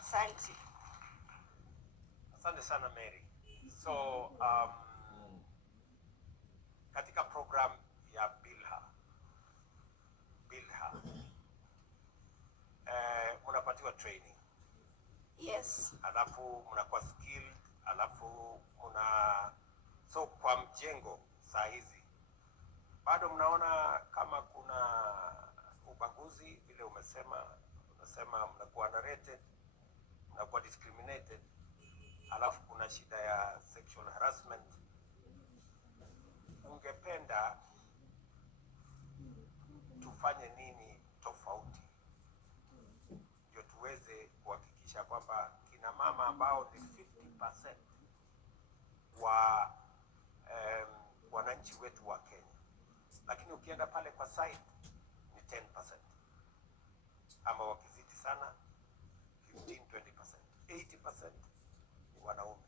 Asante. Asante sana Mary. So katika program ya Bilha mnapatiwa training. Yes. Alafu mnakuwa skilled, alafu so kwa mjengo saa hizi bado mnaona kama kuna ubaguzi vile unasema mnakuwa underrated, mnakuwa discriminated, alafu kuna shida ya sexual harassment. Ungependa tufanye nini tofauti ndio tuweze kuhakikisha kwamba kina mama ambao ni 50% wa wananchi wetu wa Kenya, lakini ukienda pale kwa site ni 10%, ama wakizidi sana 15-20%, 80% ni wanaume.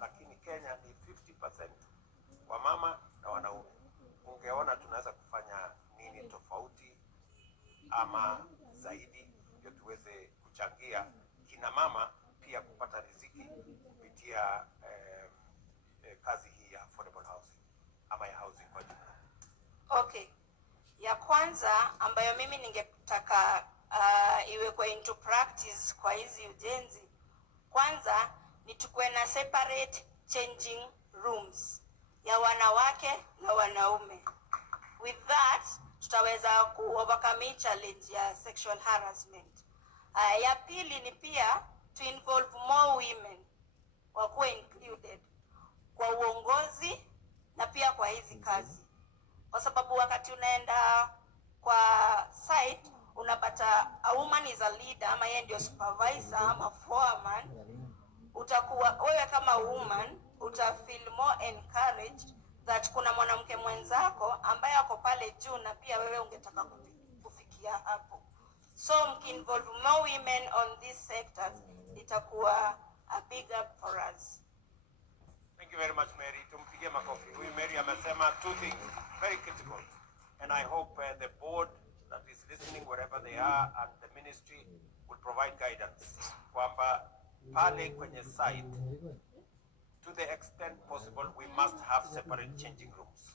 Lakini Kenya ni 50% wa mama na wanaume. Ungeona tunaweza kufanya nini tofauti ama zaidi ndio tuweze kuchangia kina mama pia kupata riziki kupitia kazi hii ya affordable housing ama ya housing kwa jumla. Okay. Ya kwanza ambayo mimi ningetaka iwekwe into practice kwa hizi ujenzi, kwanza ni tukuwe na separate changing rooms ya wanawake na wanaume. With that tutaweza ku-overcome challenge ya sexual harassment. Ya pili ni pia to involve more women wakuwe included kwa uongozi na pia kwa hizi kazi, kwa sababu wakati unaenda kwa site unapata a woman is a leader ama yeye ndio supervisor ama foreman, utakuwa wewe kama woman utafeel more encouraged that kuna mwanamke mwenzako ambaye ako pale juu na pia wewe ungetaka kufikia hapo. So mkinvolve more women on these sectors itakuwa a big up for us. Thank you very much, Mary. Tumpigie makofi. Huyu Mary amesema two things very critical, and I hope the board that is listening wherever they are and the ministry will provide guidance kwamba pale kwenye site, to the extent possible, we must have separate changing rooms,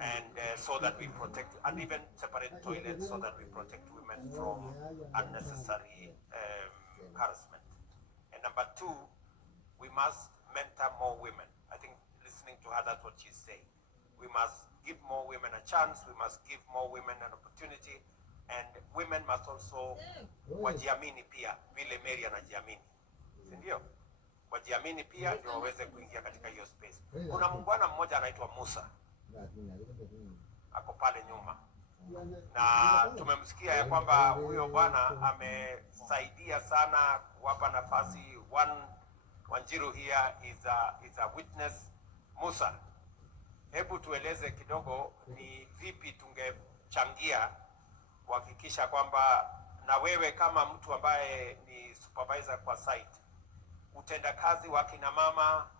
and so that we protect, and even separate toilets so that we protect women from unnecessary harassment. And number two, we must mentor more women. I think listening to her, that's what she's saying. We must give more women a chance. We must give more women an opportunity, and women must also wajiamini pia vile Mary anajiamini, si ndio? Wajiamini pia ndio waweze kuingia katika hiyo space. Kuna muungwana mmoja anaitwa Musa, ako pale nyuma, na tumemsikia ya kwamba huyo bwana amesaidia sana kuwapa nafasi. Wanjiru here is a witness. Musa, hebu tueleze kidogo ni vipi tungechangia kuhakikisha kwamba na wewe kama mtu ambaye ni supervisor kwa site, utendakazi wa kina mama,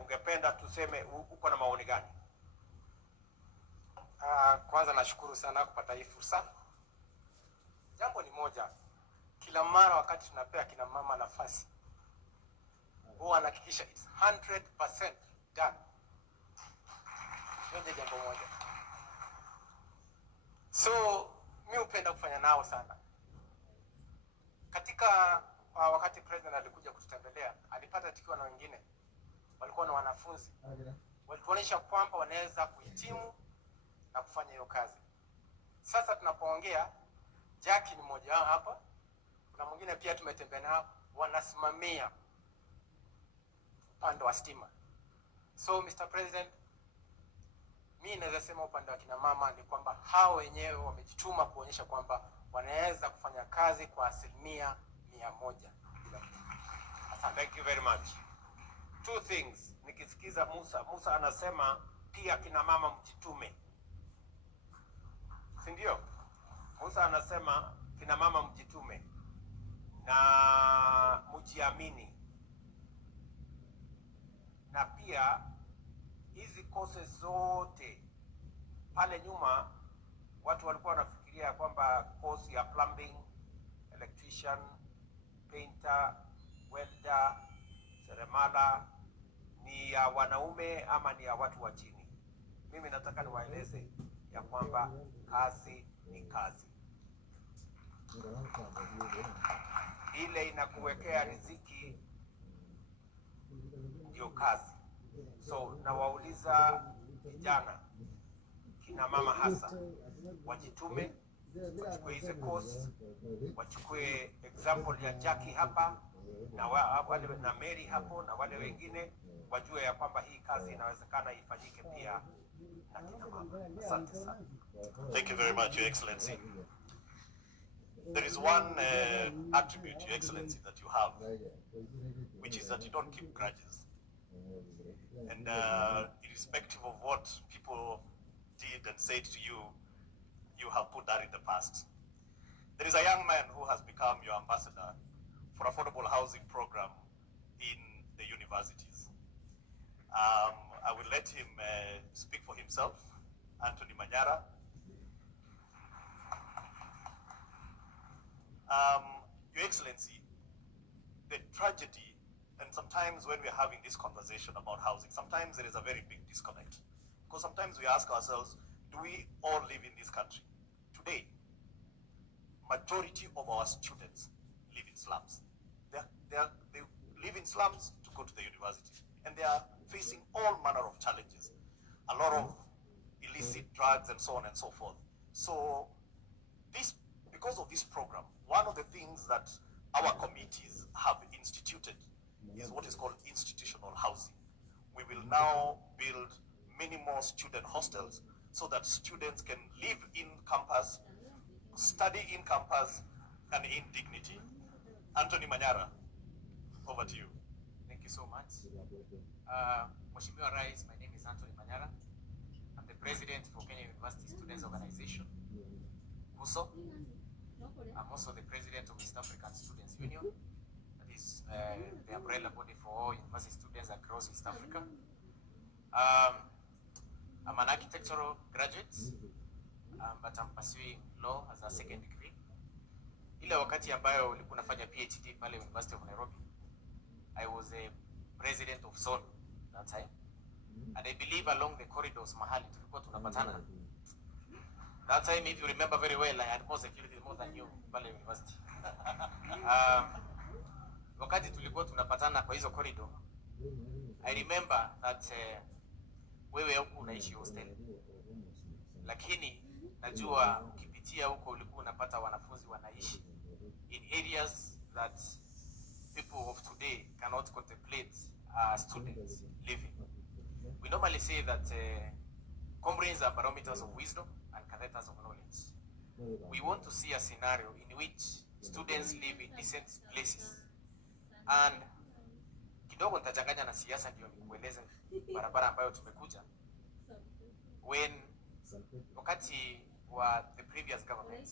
ungependa tuseme uko na maoni gani? Kwanza nashukuru sana kupata hii fursa. Jambo ni moja, kila mara wakati tunapea kina mama nafasi, huwa anahakikisha it's 100% done. Ndio jambo moja. So mimi hupenda kufanya nao sana. Katika wakati Presdent alikuja kututembelea, alipata tukiwa na wengine walikuwa na wanafunzi, walituonyesha kwamba wanaweza kuhitimu na kufanya hiyo kazi. Sasa tunapoongea, Jackie ni mmoja wao hapa, kuna mwingine pia tumetembea nao, wanasimamia upande wa stima. So Mr. President, mimi naweza sema upande wa kina mama ni kwamba hao wenyewe wamejituma kuonyesha kwamba wanaweza kufanya kazi kwa 100%. Thank you very much. Two things. Nikisikiza Musa anasema pia kina mama mjitume, si ndio? Musa anasema kina mama mjitume na mjiamini, na pia hizi courses zote pale nyuma watu walikuwa wanafikiria kwamba course ya plumbing, electrician, painter, welder, seremala ni ya wanaume ama ni ya watu wa chini. Mimi nataka niwaeleze ya kwamba kazi ni kazi. Ile inakuwekea riziki ndio kazi. So nawauliza vijana, kina mama hasa, wajitume, wachukue hizi course, wachukue example ya Jackie hapa, na wale na Mary hapo na wale wengine wajue ya kwamba hii kazi inawezekana ifanyike pia na kina mama. Asante sana. Thank you very much, Your Excellency. There is one attribute, Your Excellency, that you have, which is that you don't keep grudges. And irrespective of what people did and said to you, you have put that in the past. There is a young man who has become your ambassador for affordable housing program in the universities. I will let him speak for himself. Anthony Manyara. Your Excellency, the tragedy, and sometimes when we're having this conversation about housing, sometimes there is a very big disconnect. Because sometimes we ask ourselves, do we all live in this country? Today, majority of our students live in slums. They live in slums to go to the university, and they are facing all manner of challenges. A lot of illicit drugs and so on and so forth. So because of this program, one of the things that our committees have instituted is what is called institutional housing. We will now build many more student hostels so that students can live in campus, study in campus, and in dignity. Anthony Manyara, over to you. Thank you so much. Mheshimiwa Rais, my name is Anthony Manyara. I'm the president for Kenya University Students Organization, KUSO. I'm also the president of East African Students Union. That is the umbrella body for all university students across East Africa. I'm an architectural graduate, but I'm pursuing law as a second degree. Ile wakati ambayo ulikuwa nafanya PhD pale University of Nairobi, I was a president of zone that time. And I believe along the corridors mahali tulikuwa tunapatana. That time, if you remember very well, I had more security more than you pale university. Wakati tulikuwa tunapatana kwa hizo corridor, I remember that wewe huko unaishi hostel. Lakini najua ukipitia huko ulikuwa unapata wanafunzi wanaishi in areas that people of today cannot contemplate students living. We normally say that comrades are barometers of wisdom and cadeters of knowledge. We want to see a scenario in which students live in decent places. And kidogo nitachanganya na siasa ndio nikueleze barabara ambayo tumekuja. When wakati wa the previous government,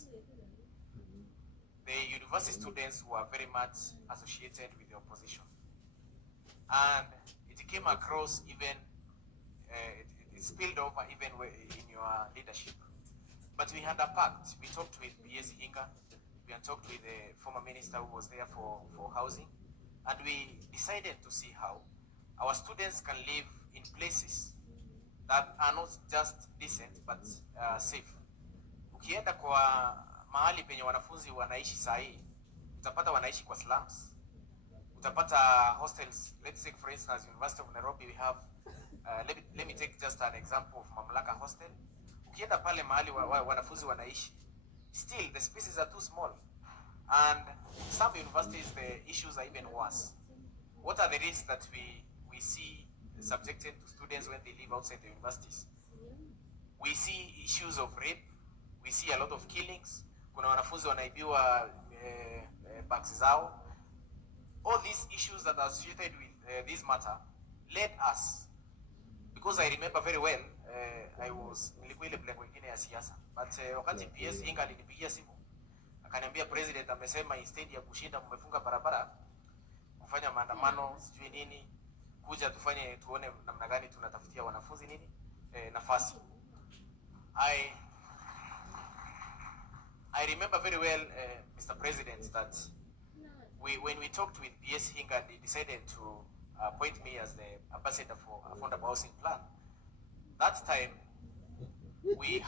the university students were very much associated with the opposition. And it came across even, it spilled over even in your leadership. But we had a pact. We talked with PS Hinga, we had talked with the former minister who was there for housing, and we decided to see how our students can live in places that are not just decent but safe. Ukienda kwa mahali penye wanafunzi wanaishi sahi, utapata wanaishi kwa slums. Utapata hostels. Let's take for instance University of Nairobi, we have let me take just an example of Mamlaka hostel. Ukienda pale mahali wanafunzi wanaishi, still the spaces are too small. And some universities the issues are even worse. What are the risks that we see subjected to students when they live outside the universities? We see issues of rape, we see a lot of killings. Kuna wanafunzi wanaibiwa bags zao. All these issues that are associated with this matter led us, because I remember very well, nilikuwa ile blank wengine ya siasa, but wakati PS Hinga alinipigia simu akaniambia president amesema instead ya kushinda mmefunga barabara kufanya maandamano sijui nini, kuja tuone namna gani tunatafutia wanafunzi nini nafasi. I remember very well, Mr. President, that when we talked with PS Hinga, they decided to appoint me as the ambassador for affordable housing plan. That time, we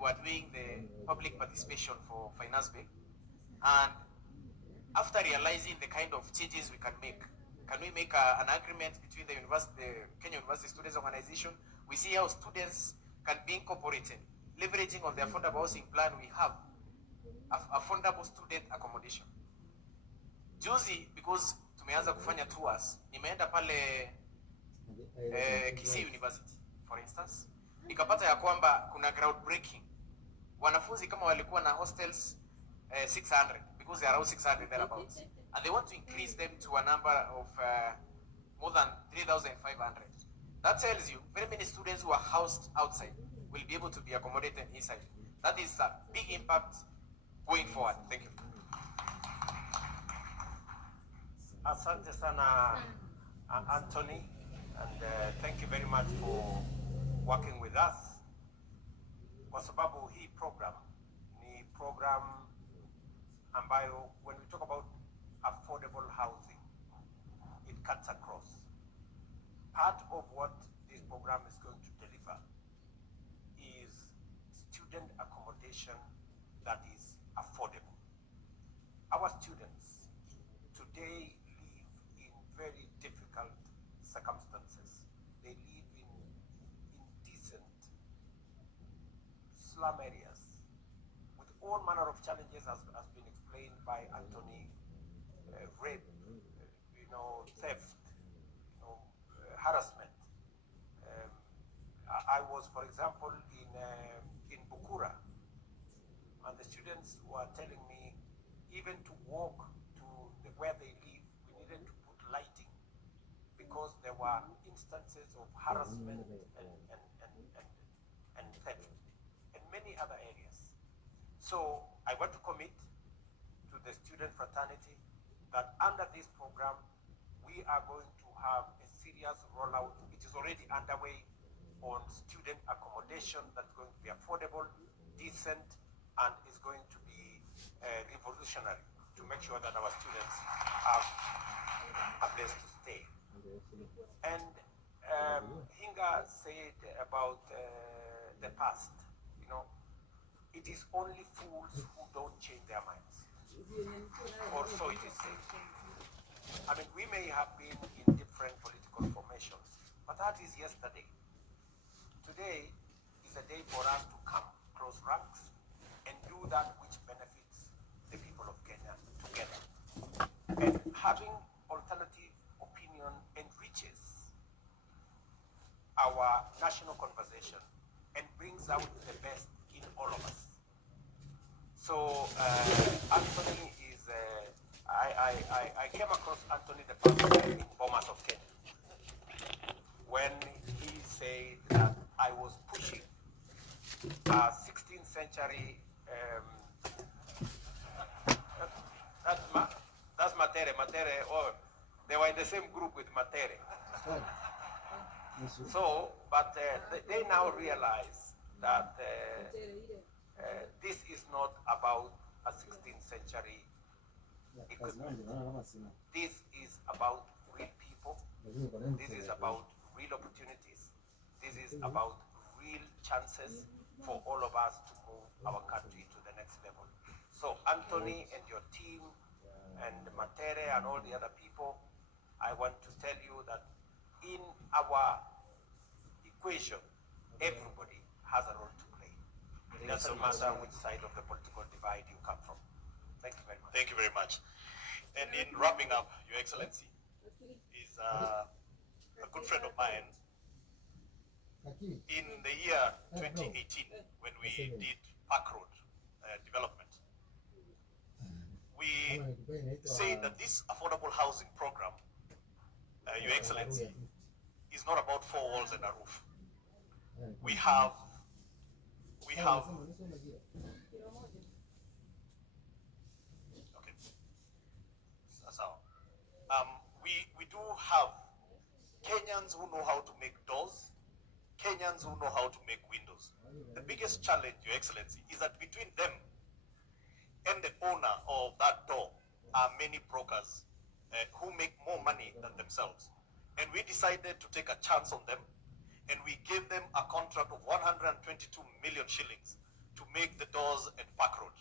were doing the public participation for finance bill, and after realizing the kind of changes we can we make an agreement between the Kenya University Students Organization? We see how students can be incorporated, leveraging on the affordable housing plan. We have affordable student accommodation. Juzi, because tumeanza kufanya tours. Nimeenda pale Kisii University for instance, nikapata ya kwamba kuna groundbreaking. Wanafunzi kama walikuwa na hostels 600, because they are around 600 thereabouts, and they want to increase them to a number of more than 3,500. That tells you very many students who are housed outside will be able to be accommodated inside. That is a big impact going forward. Thank you. Asante sana Anthony, and thank you very much for working with us, kwa sababu hii program ni program ambayo, when we talk about affordable housing, it cuts across. Part of what this program is going to deliver is student accommodation that is affordable. Our students today live in very difficult circumstances. They live in indecent slum areas with all manner of challenges, as been explained by Anthony. Rape, theft, harassment. I was, for example, in Bukura, and the students were telling me, even to walk to where they live, we needed to put lighting because there were instances of harassment and theft and many other areas. So I want to commit to the student fraternity that under this program, we are going to have a serious rollout. It is already underway on student accommodation that's going to be affordable, decent, and is going to be revolutionary to make sure that our students have a place to stay. And Hinga said about the past, it is only fools who don't change their minds, or so it is said. I mean, we may have been in different political formations, but that is yesterday. Today is a day for us to come close ranks and do that which benefits the people of Kenya together. And having alternative opinion enriches our national conversation and brings out the best in all of us. So Anthony is, I came across Anthony the first time in Bomas of Kenya, when he said that I was pushing a 16th century, that's Matere, or they were in the same group with Matere. So, but they now realize that this is not about a 16th century equipment. This is about real people. This is about real opportunities. This is about real chances for all of us to move our country to the next level. So Anthony and your team and Matere and all the other people, I want to tell you that in our equation, everybody has a role to play. It doesn't matter which side of the political divide you come from. Thank you very much. Thank you very much. And in wrapping up, Your Excellency, is a good friend of mine. In the year 2018, when we did Park Road development, we say that this affordable housing program, Your Excellency, is not about four walls and a roof. We have okay. We do have Kenyans who know how to make doors, Kenyans who know how to make windows. The biggest challenge, Your Excellency, is that between them and the owner of that door are many brokers who make more money than themselves. And we decided to take a chance on them, and we gave them a contract of 122 million shillings to make the doors at Park Road.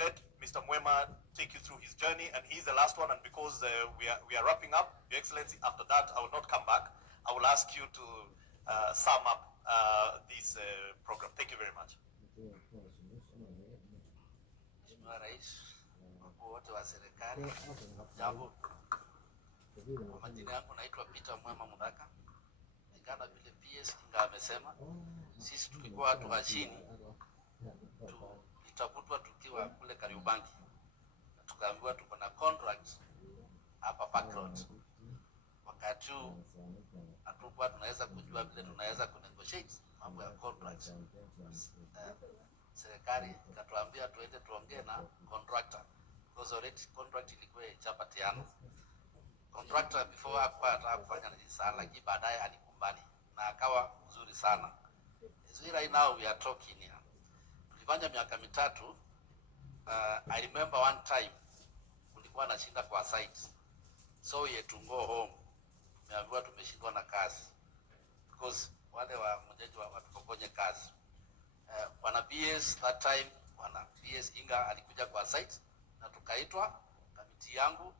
Let Mr. Mwema take you through his journey, and he's the last one, and because we are wrapping up, Your Excellency, after that I will not come back. I will ask you to sum up this program. Thank you very much. Mheshimiwa Rais, wakuu wote wa serikali, jambo. Kwa majina yangu naitwa Peter Mwema Mudhaka. Nikana vile PS Kinga amesema, sisi tulikuwa watu wa chini, tulitafutwa tukiwa kule Kariobangi. Tukaambiwa tuko na contract hapa Park Road. Wakati huu hatukuwa tunaweza kujua vile tunaweza kunegotiate mambo ya contract. Serikali ikatuambia tuende tuongee na contractor, because already contract ilikuwa ichapatiana. Contractor before hakuwa anataka kufanya sana, lakini baadaye alikubali na akawa mzuri sana. So right now we are talking here. Tulifanya miaka mitatu. I remember one time kulikuwa na shinda kwa site, so we had to go home. Tumeambiwa tumeshindwa na kazi because wale wa mjengo watukokonye kazi. Wana PS that time, wana PS Inga alikuja kwa site na tukaitwa kamiti yangu,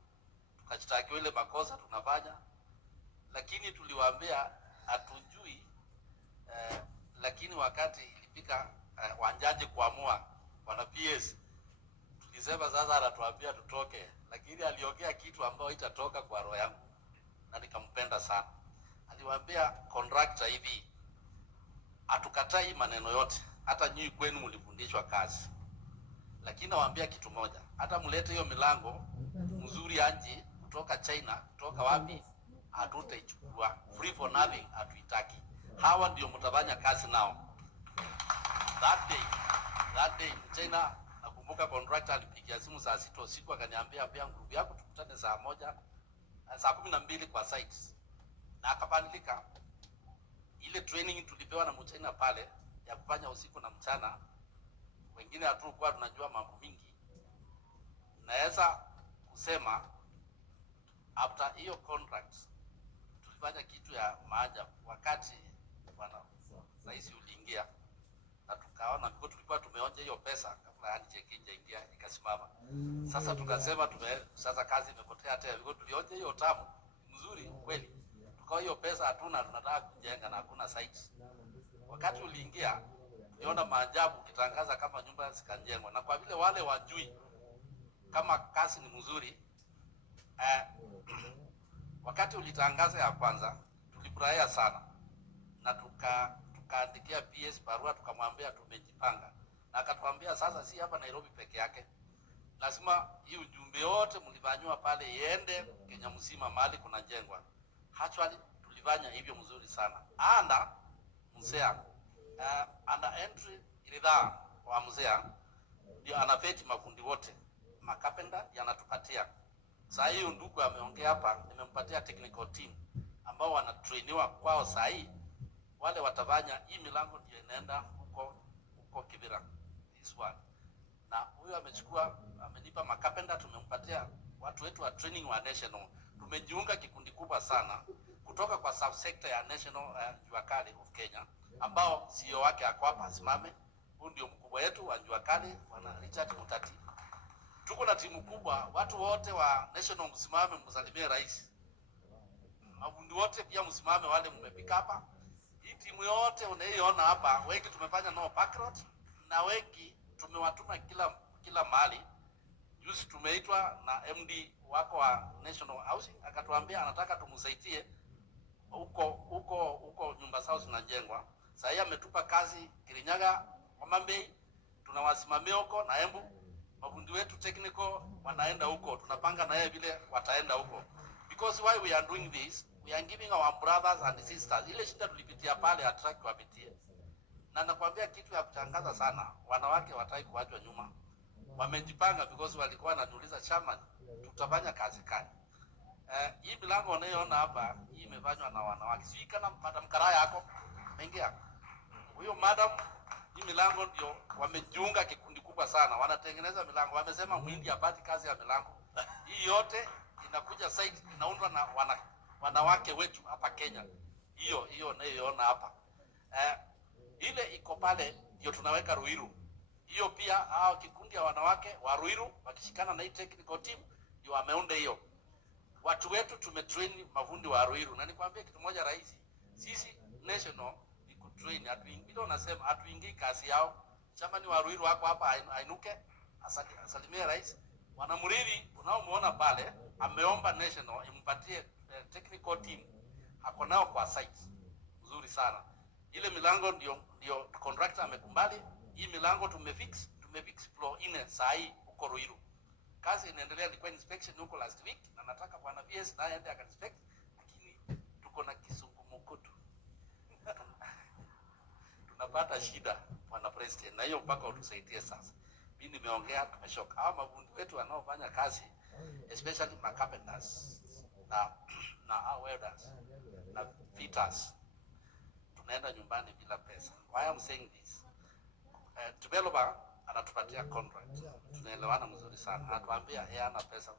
tukashtakiwa ile makosa tunafanya, lakini tuliwaambia hatujui. Lakini wakati ilifika wanjaji kuamua, wana PS tulisema sasa anatuambia tutoke, lakini aliongea kitu ambayo itatoka kwa roho yangu na nikampenda sana. Aliwaambia contractor hivi, atukatai maneno yote, hata nyinyi kwenu mlifundishwa kazi, lakini nawaambia kitu moja, hata mlete hiyo milango mzuri anje kutoka China, kutoka wapi, hatutaichukua. Free for nothing hatuitaki. Hawa ndio mtafanya kazi nao. That day China, nakumbuka contractor alipigia simu saa 6 usiku akaniambia pia nguvu yako tukutane saa 12 kwa sites, na akabadilika. Ile training tulipewa na Mchina pale ya kufanya usiku na mchana, wengine hatukuwa tunajua mambo mingi. Naweza kusema after hiyo contract tulifanya kitu ya maajabu. Wakati bwana rais uliingia na tukaona, because tulikuwa tumeonja hiyo pesa kabla handshake ingia ikasimama. Sasa tukasema sasa kazi imepotea tena, because tulionja hiyo tamu mzuri kweli. Tukao hiyo pesa hatuna, tunataka kujenga na hakuna sites. Wakati uliingia niona maajabu, kitangaza kama nyumba zikanjengwa, na kwa vile wale wajui kama kazi ni mzuri, wakati ulitangaza ya kwanza tulifurahia sana, na tukaandikia PS barua tukamwambia tumejipanga, na akatuambia sasa si hapa Nairobi peke yake, lazima hii ujumbe yote mlifanywa pale iende Kenya mzima mahali kuna jengwa. Actually tulifanya hivyo mzuri sana. Mzea under entry ridhaa wa Mzea ndio anafeti mafundi wote, makapenda yanatupatia. Saa hii ndugu ameongea hapa, nimempatia technical team ambao wanatrainiwa kwao. Saa hii wale watafanya hii milango ndio inaenda huko Kibera this one, na huyo amenipa makapenda, tumempatia watu wetu wa training wa national. Tumejiunga kikundi kubwa sana kutoka kwa subsector ya National Jua Kali of Kenya, ambao CEO wake ako hapa asimame. Huyu ndio mkubwa wetu wa Jua Kali, wana Richard Mutati. Tuko na timu kubwa, watu wote wa national msimame, msalimie rais. Mafundi wote pia msimame, wale mmepika hapa. Hii timu yote unaiona hapa, wengi tumefanya nao Park Road, na wengi tumewatuma kila mahali. Juzi tumeitwa na MD wako wa National Housing, akatuambia anataka tumsaidie huko nyumba zao zinajengwa. Sasa ametupa kazi Kirinyaga, Omambei, tunawasimamia huko na Embu. Mafundi wetu technical wanaenda huko, tunapanga na yeye vile wataenda huko. Because why we are doing this, we are giving our brothers and sisters ile shida tulipitia pale attract wapitie. Na nakwambia kitu ya kutangaza sana, wanawake wataki kuachwa nyuma. Wamejipanga, because walikuwa wananiuliza chairman, tutafanya kazi gani? Hii milango unayoona hapa, hii imefanywa na wanawake. Sio kana madam Karaya yako mengia. Huyo madam, hii milango ndio wamejiunga kikundi kubwa sana, wanatengeneza milango. Wamesema mwindi apati kazi ya milango. Hii yote inakuja site inaundwa na wanawake wetu hapa Kenya. Hiyo unayoona hapa. Ile iko pale ndio tunaweka Ruiru. Hiyo pia hao kikundi ya wanawake wa Ruiru wakishikana na hii technical team ndio wameunda hiyo. Watu wetu tumetrain mafundi wa Ruiru, na nikwambia kitu moja rais, sisi national ni kutrain. Hatuingii, unasema hatuingii kazi yao. Chamani wa Ruiru wako hapa ainuke asalimie rais. Wanamuriri unaomuona pale ameomba national impatie technical team ako nao kwa site nzuri sana. Ile milango ndio contractor amekubali. Hii milango tumefix floor ine saa hii huko Ruiru. Kazi inaendelea, ilikuwa inspection huko last week na nataka bwana PS naye aende akainspect, lakini tuko na kisungumukutu. Tunapata shida bwana Presdent, na hiyo mpaka utusaidie sasa. Mimi nimeongea, tumeshoka. Hawa mafundi wetu wanaofanya kazi especially ma carpenters na welders na fitters, tunaenda nyumbani bila pesa. Why I'm saying this? Developer anatupatia contract, tunaelewana mzuri sana, anatuambia hana pesa,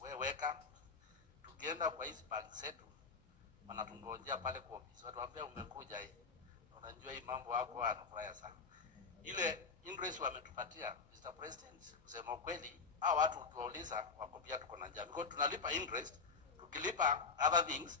wewe weka. Tukienda kwa hizi bank zetu wanatungojea pale kwa ofisi, watuambia umekuja hii, unajua hii mambo yako, anafurahia sana. Ile interest wametupatia Mr. President, kusema kweli hao watu tuwauliza wako pia tuko na njaa, because tunalipa interest, tukilipa other things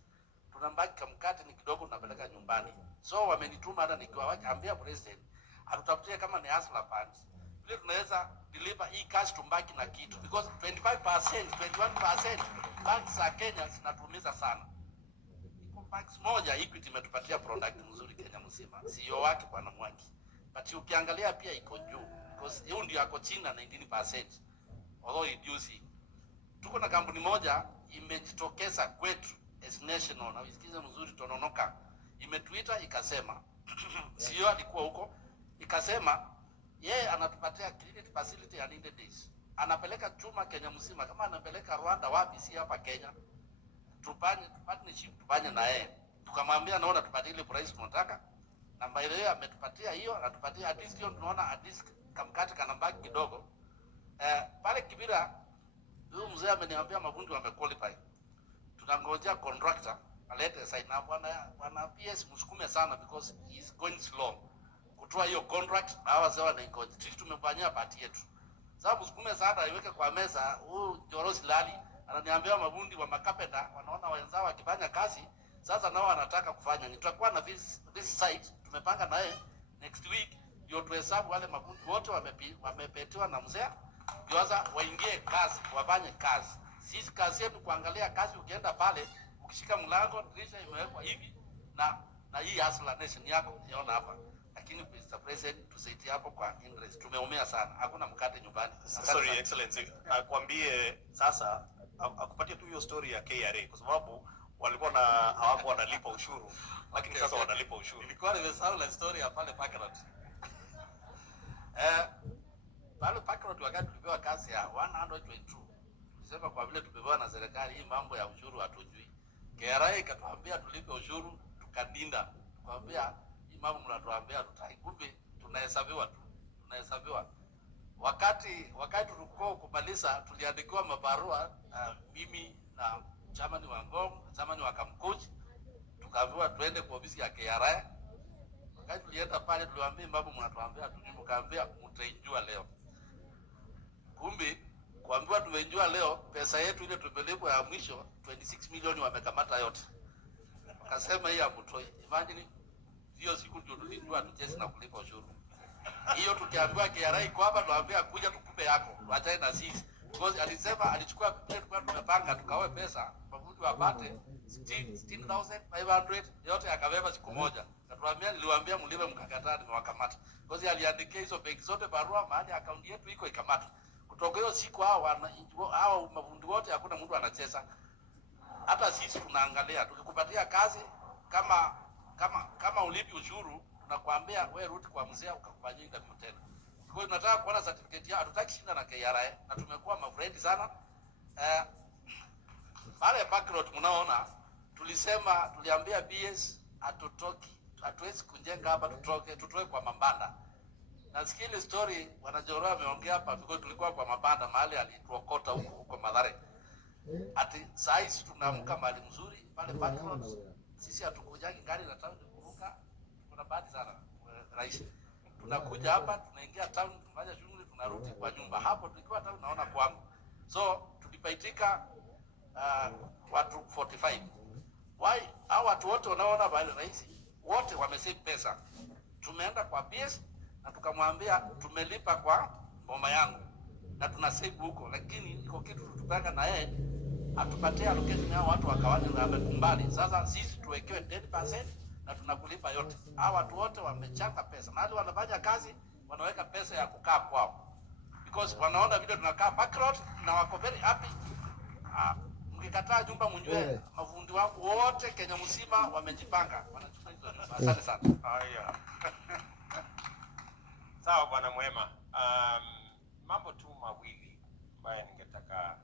tunambaki kamkate ni kidogo tunapeleka nyumbani. So wamenituma hata nikiwaambia President atutafutie kama ni hustler funds, vile tunaweza deliver hii cash tumbaki na kitu, because 25% 21% banks za Kenya zinatumiza sana. Iko banks moja Equity imetupatia product nzuri Kenya mzima, CEO wake bwana Mwangi, but ukiangalia pia iko juu, because hiyo ndio yako chini na 19%, although reducing. Tuko na kampuni moja imejitokeza kwetu as national, na usikize mzuri, Tononoka imetuita ikasema CEO alikuwa huko, ikasema yeye anatupatia credit facility ya 90 days, anapeleka chuma Kenya mzima, kama anapeleka Rwanda wapi, si hapa Kenya. Tupanye partnership, tufanye na yeye. Tukamwambia naona tupatie ile price tunataka, na by the way ametupatia hiyo, anatupatia at least hiyo, tunaona at least kamkate kanambaki kidogo. Pale Kibira huyu mzee ameniambia mafundi wamequalify, tunangojea contractor alete sign up. Bwana PS msukume sana, because he is going slow kutoa hiyo contract, na hawa sawa na ingoje. Sisi tumefanyia party yetu, sababu msukume sana iweke kwa meza. Huyu Jorosi Lali ananiambia mafundi wa makapeta wanaona wenzao wakifanya kazi, sasa nao wanataka kufanya. Tutakuwa na this site tumepanga naye next week, ndio tuhesabu wale mafundi wote wamepetiwa na mzee, ndio sasa waingie kazi, wafanye kazi. Sisi kazi yetu kuangalia kazi, ukienda pale ukishika mlango dirisha imewekwa hivi na hii hustler nation yako unaona hapa. Lakini Mr. President tusaidie hapo kwa interest, tumeumia sana, hakuna mkate nyumbani. Sorry excellency, akwambie sasa akupatie tu hiyo story ya KRA, kwa sababu walikuwa na hawapo wanalipa ushuru, lakini sasa wanalipa ushuru. Nilikuwa nimesahau la story ya pale Pakrot. Pale Pakrot wakati tulipewa kazi ya 122, tulisema kwa vile tumepewa na serikali hii mambo ya ushuru hatujui. KRA ikatuambia tulipe ushuru, tukadinda. Tukamwambia hii mambo mnatuambia tutai, kumbe tunahesabiwa tu. Tunahesabiwa. Wakati tulikuwa kumaliza tuliandikiwa mabarua, mimi na chamani wa Ngong, chamani wa Kamkuji, tukaambiwa tuende kwa ofisi ya KRA. Wakati tulienda pale tuliwaambia mambo mnatuambia tujui, mkaambia mtainjua leo. Kumbe kuambiwa tumeinjua leo, pesa yetu ile tumelipwa ya mwisho 26 milioni wamekamata yote. Wakasema hii hamtoi. Imagine hiyo siku ndio tulijua tucheze na kulipa ushuru. Hiyo tukiambiwa KRA iko hapa, tuambia kuja tukupe yako, tuachane na sisi. Because alisema alichukua pesa kwa tumepanga tukawe pesa, mafundi wapate 16,500 yote akabeba siku moja. Na tuambia niliwaambia mlipe mkakataa, nimewakamata. Because aliandikia hizo benki zote barua mahali akaunti yetu iko ikamata. Kutoka hiyo siku hao mafundi wote hakuna mtu anacheza. Hata sisi tunaangalia, tukikupatia kazi kama ulipi ushuru, tunakwambia wewe rudi kwa mzee ukakufanyia interview tena. Kwa hiyo tunataka kuona certificate yao, hatutaki shinda na KRA, na tumekuwa mafrendi sana. Pale Pakrot mnaona tuliambia BS hatuwezi kujenga hapa, tutoke kwa mabanda. Nasikia ile story wanajoroa wameongea hapa, because tulikuwa kwa mabanda mahali alituokota huko Mathare. Ati saizi tunaamka mahali mzuri pale Pakrot. Sisi hatukujagi gari la town kuruka. Kuna bahati sana rais. Tunakuja hapa, tunaingia town, tunafanya shughuli, tunarudi kwa nyumba. Hapo tulikuwa town naona kwangu. So tulipaitika watu 45. Why hao watu wote wanaona bali rais wote wamesave pesa. Tumeenda kwa BS na tukamwambia tumelipa kwa boma yangu na tuna save huko, lakini iko kitu tutupanga na yeye atupatie allocation ya watu wakawane na wamekumbali. Sasa sisi tuwekewe 10% na tunakulipa yote. Hawa watu wote wamechanga pesa. Na wale wanafanya kazi wanaweka pesa ya kukaa kwao. Because wanaona vile tunakaa backroad na wako very happy. Mkikataa jumba mjue mafundi wangu wote Kenya mzima wamejipanga. Wanachukua hizo nyumba. Asante sana. Haya. Sawa bwana Mwema. Mambo tu mawili ambayo ningetaka